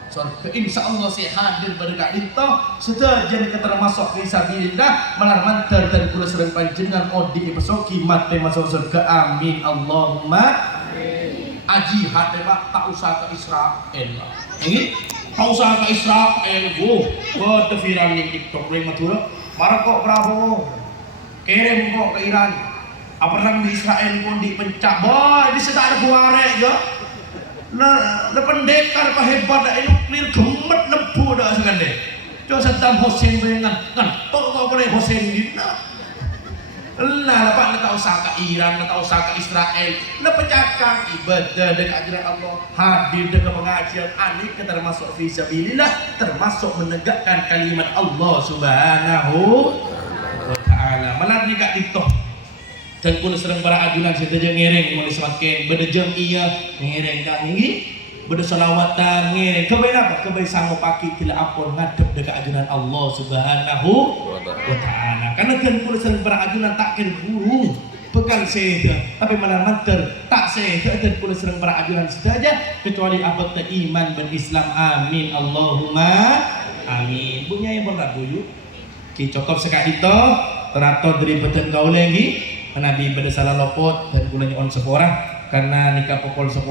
Surga insyaallah saya hadir pada kak dinto sedajan kita termasuk fisabilillah melar mantar dan kula sering panjenengan di episode kiamat masuk surga amin Allahumma amin. Aji hade pak tak usah ke Israel ini tak usah ke Israel buat viral di TikTok le Madura marah kok Prabowo kirim kok ke Iran apa nang di Israel pun dipencak boy di sekitar buare ya. Nah, pendekar apa hebat dah nuklir gemet nebu dah sekali. Coba Saddam Hussein dengan tok boleh Hussein di nah. Lah lepas nak usah ke Iran, nak usah ke Israel, nak pecahkan ibadah dengan ajaran Allah, hadir dengan pengajian ini termasuk fisabilillah, termasuk menegakkan kalimat Allah Subhanahu wa taala. Malah ni kat itu dan pun sering para ajunan saya saja ngereng mulai semakin berdejam iya ngereng kami bersolawat tangi kebaik apa kebaik sanggup paki tila ampun ngadep dekat ajunan Allah Subhanahu wa ta'ala karena kan pula sering berajunan takkan burung pegang seda tapi malah manter tak seda dan pula sering berajunan saja kecuali apa iman berislam amin Allahumma amin punya yang berlaku yuk cukup sekali itu teratur dari beten kau lagi Nabi pada salah lopot dan gulanya on seporah karena nikah pukul 10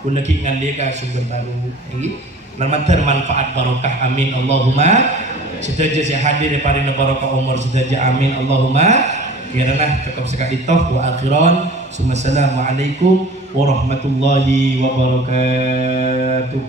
gula kingan dia ke sumber baru ini nama termanfaat barokah amin Allahumma sedaja saya hadir daripada barokah umur sedaja amin Allahumma kirana cukup sekali toh wa akhiran assalamualaikum warahmatullahi wabarakatuh.